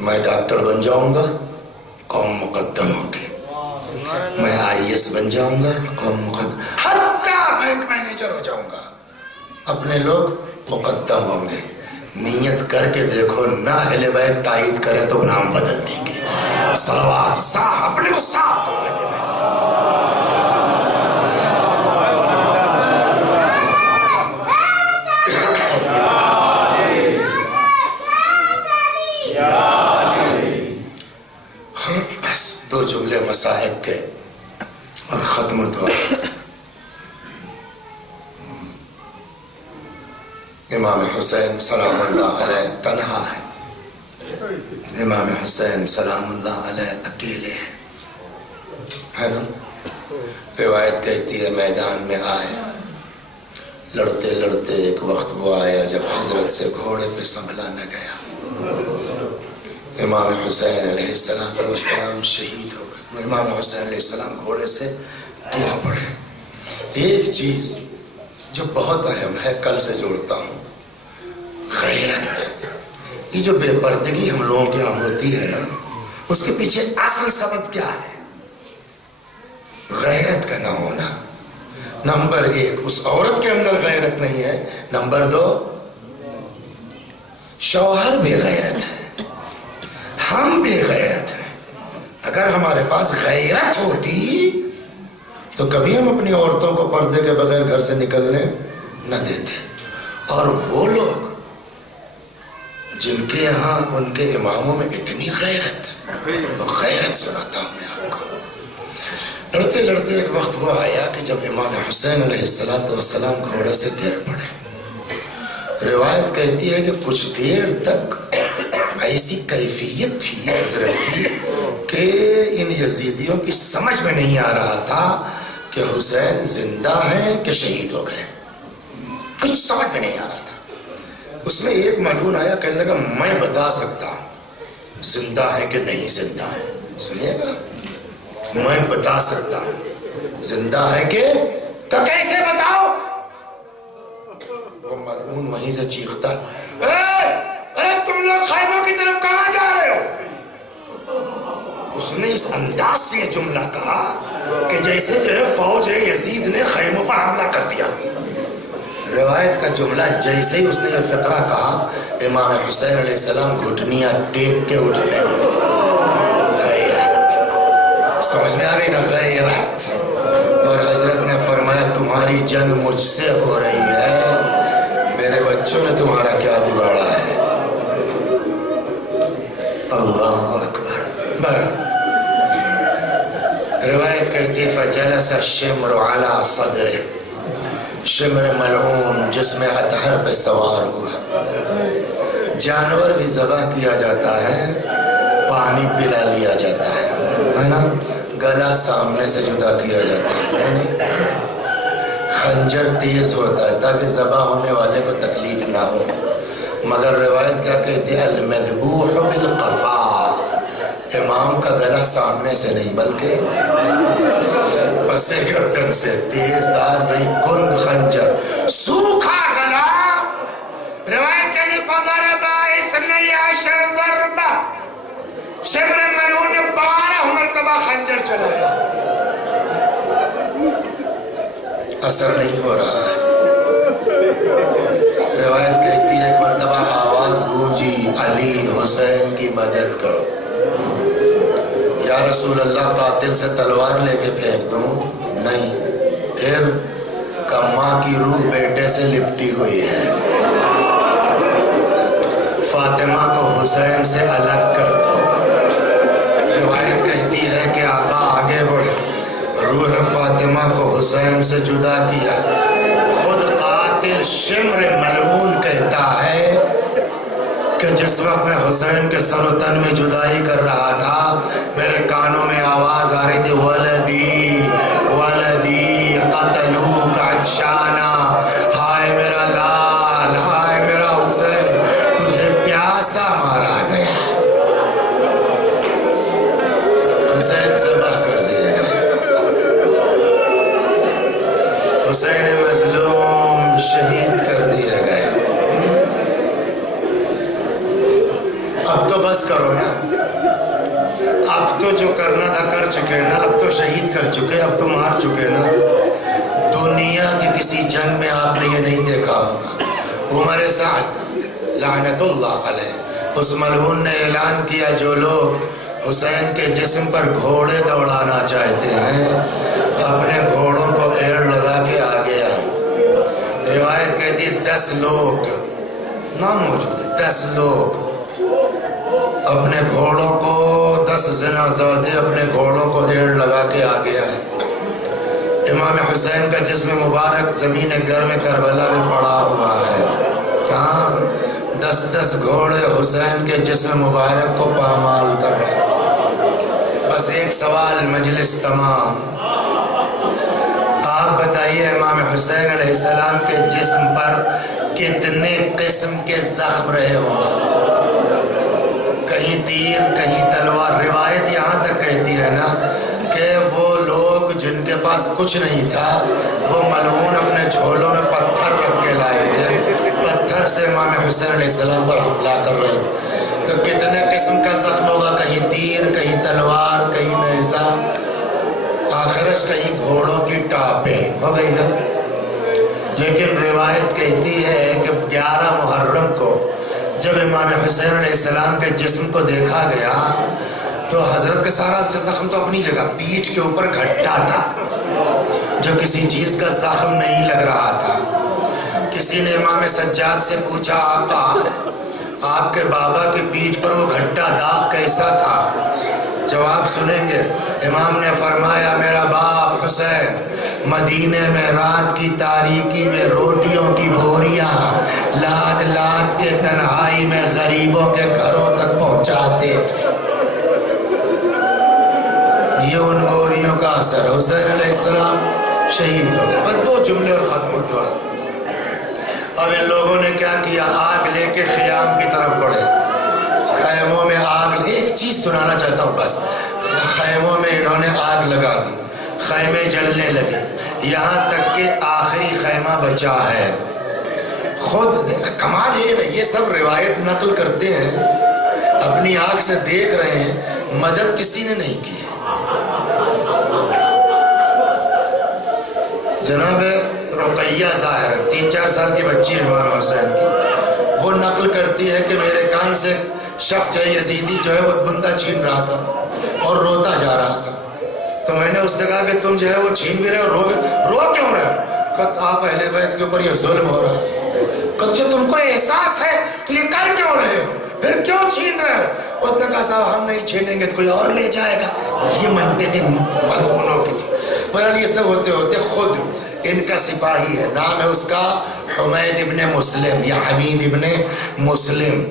میں ڈاکٹر بن جاؤں گا, قوم مقدم ہوگی. میں IAS بن جاؤں گا, قوم مقدم, حتیٰ بینک مینیجر ہو جاؤں گا, اپنے لوگ مقدم ہوں گے. نیت کر کے دیکھو, نہ اہل بیت تائید کرے تو نام بدل دیں گے. صلوات, صاف اپنے کو صاف تو اہل بیت. بس 2 جملے مصاحب کے اور ختم دعا. امام حسین سلام اللہ علیہ تنہا ہے, امام حسین سلام اللہ علیہ اکیلے ہے نا. روایت کہتی ہے میدان میں آئے, لڑتے لڑتے ایک وقت وہ آیا جب حضرت سے گھوڑے پہ سنبھلا نہ گیا. امام حسین علیہ السلام شہید ہو گئے. امام حسین علیہ السلام گھوڑے سے گر پڑے. ایک چیز جو بہت اہم ہے, کل سے جوڑتا ہوں, غیرت. یہ جو بے پردگی ہم لوگوں کے یہاں ہوتی ہے نا, اس کے پیچھے اصل سبب کیا ہے؟ غیرت کا نہ ہونا. نمبر 1, اس عورت کے اندر غیرت نہیں ہے. نمبر 2, شوہر بے غیرت ہے, ہم بے غیرت ہیں. اگر ہمارے پاس غیرت ہوتی تو کبھی ہم اپنی عورتوں کو پردے کے بغیر گھر سے نکلنے نہ دیتے. اور وہ لوگ جن کے یہاں ان کے اماموں میں اتنی غیرت, وہ غیرت سناتا ہوں میں آپ کو. لڑتے لڑتے ایک وقت وہ آیا کہ جب امام حسین علیہ السلام گھوڑے سے گر پڑے. روایت کہتی ہے کہ کچھ دیر تک ایسی کیفیت تھی حضرت کی کہ ان یزیدیوں کی سمجھ میں نہیں آ رہا تھا کہ حسین زندہ ہیں کہ شہید ہو گئے. کچھ سمجھ میں نہیں آ رہا تھا. اس میں ایک ملعون آیا, کہنے لگا میں بتا سکتا ہوں زندہ ہے کہ نہیں زندہ ہے. سنیے گا, میں بتا سکتا ہوں زندہ ہے کہ کیسے بتاؤ. وہ ملعون وہیں سے چیختا, ارے تم لوگ خیموں کی طرف کہاں جا رہے ہو. اس نے اس انداز سے یہ جملہ کہا کہ جیسے جو ہے فوج یزید نے خیموں پر حملہ کر دیا. روایت کا جملہ جیسے ہی اس نے یہ فقرہ کہا, امام حسین علیہ السلام گھٹنیاں ٹیک کے اٹھنے لگے. غیرت سمجھ میں آ گئی نا, غیرت. اور حضرت نے فرمایا تمہاری جنگ مجھ سے ہو رہی ہے, میرے بچوں نے تمہارا کیا بگاڑا ہے. اللہ اکبر. روایت کہتی فجلس الشمر على صدره, شمر ملعون جسم اطہر پہ سوار ہوا. جانور بھی ذبح کیا جاتا ہے, پانی پلا لیا جاتا ہے نا, گلا سامنے سے جدا کیا جاتا ہے, خنجر تیز ہوتا ہے تاکہ ذبح ہونے والے کو تکلیف نہ ہو. مگر روایت کیا کہتی ہے المذبوح بالقفا, امام کا گلا سامنے سے نہیں بلکہ پس گردن سے, تیز دار نہیں, کند خنجر, سوکھا گلا. روایت کہتی فضرب 12 ضربہ, شمر ملعون مرتبہ خنجر چلایا، اثر نہیں ہو رہا ہے۔ روایت کہتی ہے ایک مرتبہ آواز گونجی، علی حسین کی مدد کرو۔ یا رسول اللہ قاتل سے تلوار لے کے پھینک دوں؟ نہیں۔ پھر کہ ماں کی روح بیٹے سے لپٹی ہوئی ہے، فاطمہ کو حسین سے الگ کر دو۔ روایت کہتی ہے کہ آقا آگے بڑھے، روح فاطمہ کو حسین سے جدا کیا۔ خود قاتل شمر ملعون کہتا ہے کہ جس وقت میں حسین کے سر و تن میں جدائی کر رہا تھا، میرے کانوں میں آواز آ رہی تھی، ولدی ولدی قتلوک عطشانا، ہائے میرا لال، ہائے میرا حسین، تجھے پیاسا مارا گیا، حسین ذبح کر دیا گیا، حسین مظلوم شہید کر دیا گیا۔ اب تو بس کرو نا، اب تو جو کرنا تھا کر چکے نا، اب تو شہید کر چکے، اب تو مار چکے نا۔ دنیا کی کسی جنگ میں آپ نے یہ نہیں دیکھا ہوگا، عمر سعد لعنت اللہ علیہ، اس ملعون نے اعلان کیا جو لوگ حسین کے جسم پر گھوڑے دوڑانا چاہتے ہیں اپنے گھوڑوں کو ایڑ لگا کے آگے آئے۔ روایت کہتی ہے 10 لوگ، نام موجود ہے، 10 لوگ اپنے گھوڑوں کو، 10 زنا زادے اپنے گھوڑوں کو ایڑ لگا کے آگے آئے۔ امام حسین کا جسم مبارک زمین گرم کربلا میں پڑا ہوا ہے، کہاں 10 گھوڑے حسین کے جسم مبارک کو پامال کر رہے ہیں۔ بس ایک سوال، مجلس تمام، آپ بتائیے امام حسین علیہ السلام کے جسم پر کتنے قسم کے زخم رہے ہوں گے؟ کہیں تیر، کہیں تلوار۔ روایت یہاں تک کہتی ہے نا کہ وہ لوگ جن کے پاس کچھ نہیں تھا، وہ ملعون اپنے جھولوں میں پتھر رکھ کے لائے تھے، پتھر سے امام حسین علیہ السلام پر حملہ کر رہے تھے۔ تو کتنے قسم کا زخم ہوگا، کہیں تیر، کہیں تلوار، کہیں نیزہ، آخرش کہیں گھوڑوں کی ٹاپیں ہو گئی نا۔ لیکن روایت کہتی ہے کہ 11 محرم کو جب امام حسین علیہ السلام کے جسم کو دیکھا گیا تو حضرت کا سارا زخم تو اپنی جگہ، پیٹھ کے اوپر گھٹا تھا جو کسی چیز کا زخم نہیں لگ رہا تھا۔ کسی نے امام سجاد سے پوچھا، آقا آپ کے بابا کی پیٹھ پر وہ گھٹا داغ کیسا تھا؟ جواب سنیں گے۔ امام نے فرمایا، میرا باپ حسین مدینے میں رات کی تاریکی میں روٹیوں کی بوریاں لاد لاد کے تنہائی میں غریبوں کے گھروں تک پہنچاتے تھے، یہ ان بوریوں کا اثر۔ حسین علیہ السلام شہید ہو گئے، بس 2 جملے اور ختم ہوتا۔ اب ان لوگوں نے کیا کیا، آگ لے کے خیام کی طرف بڑھے، خیموں میں آگ، ایک چیز سنانا چاہتا ہوں بس، خیموں میں انہوں نے آگ لگا دی، خیمے جلنے لگے، یہاں تک کہ آخری خیمہ بچا ہے۔ خود کمال یہ سب روایت نقل کرتے ہیں، اپنی آنکھ سے دیکھ رہے ہیں، مدد کسی نے نہیں کی ہے۔ جناب رقیہ ظاہر 3-4 سال کی بچی ہے امام حسین کی، وہ نقل کرتی ہے کہ میرے کان سے شخص جو ہے یزیدی جو ہے وہ بندہ چھین رہا تھا اور روتا جا رہا تھا، تو میں نے اس سے کہا کہ تم جو ہے وہ چھین بھی رہے ہو، رو کیوں رہے ہو؟ کہا آپ اہل بیت کے اوپر یہ ظلم ہو رہا ہے۔ کہا جو تم کو احساس ہے تو یہ کر کیوں رہے ہو، پھر کیوں چھین رہے ہو؟ اس نے کہا صاحب ہم نہیں چھینیں گے تو کوئی اور لے جائے گا۔ یہ منطقی ملعونوں کی تھی۔ بہرحال یہ سب ہوتے ہوتے خود ان کا سپاہی ہے، نام ہے اس کا حمید ابن مسلم یا حمید ابن مسلم،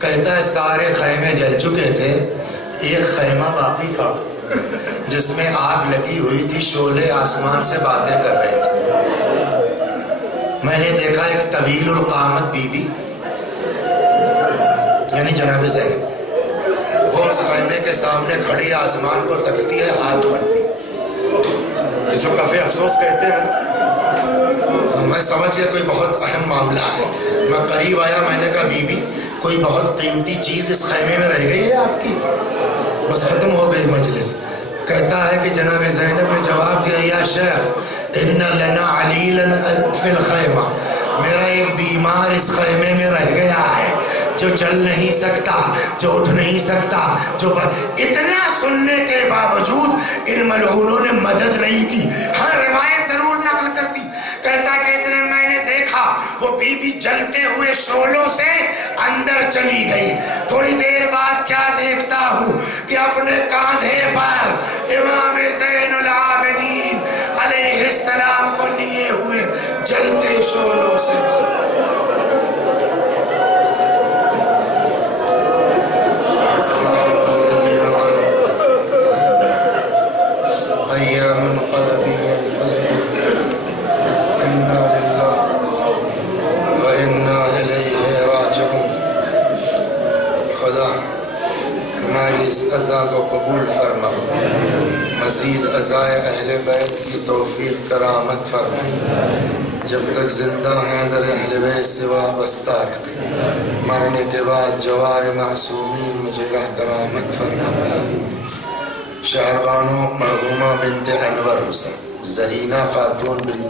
کہتا ہے سارے خیمے جل چکے تھے، ایک خیمہ باقی تھا جس میں آگ لگی ہوئی تھی، شعلے آسمان سے باتیں کر رہے تھے۔ میں نے دیکھا ایک طویل القامت بی بی یعنی جناب زینب، وہ اس خیمے کے سامنے کھڑی آسمان کو تکتی ہے، ہاتھ بڑھتی، جس کو کفِ افسوس کہتے ہیں۔ میں سمجھ گیا کوئی بہت اہم معاملہ ہے، میں قریب آیا، میں نے کہا بی بی کوئی بہت قیمتی چیز اس خیمے میں رہ گئی ہے آپ کی؟ بس ختم ہو گئی مجلس۔ کہتا ہے کہ جناب زینب نے جواب دیا یا شیخ ان لنا علیلا فی الخیمہ، میرا ایک بیمار اس خیمے میں رہ گیا ہے جو چل نہیں سکتا، جو اٹھ نہیں سکتا، جو اتنا سننے کے باوجود ان ملعونوں نے مدد نہیں کی۔ ہاں روایت ضرور نقل کرتی، کہتا کہ اتنے میں نے دیکھا وہ بی بی جلتے ہوئے شعلوں سے اندر چلی گئی، تھوڑی دیر بعد کیا دیکھتا ہوں کہ اپنے کاندھے پر امام زین العابدین علیہ السلام کو لیے ہوئے جلتے شعلوں سے عزا کو قبول فرما، مزید عزائے اہل بیت کی توفیق کرامت فرما، جب تک زندہ ہیں در اہل بیت سے وابستہ رکھ، مرنے کے بعد جوار معصومین میں جگہ کرامت فرما۔ شہربانو مرحومہ بنت انور حسین، زرینہ خاتون بنت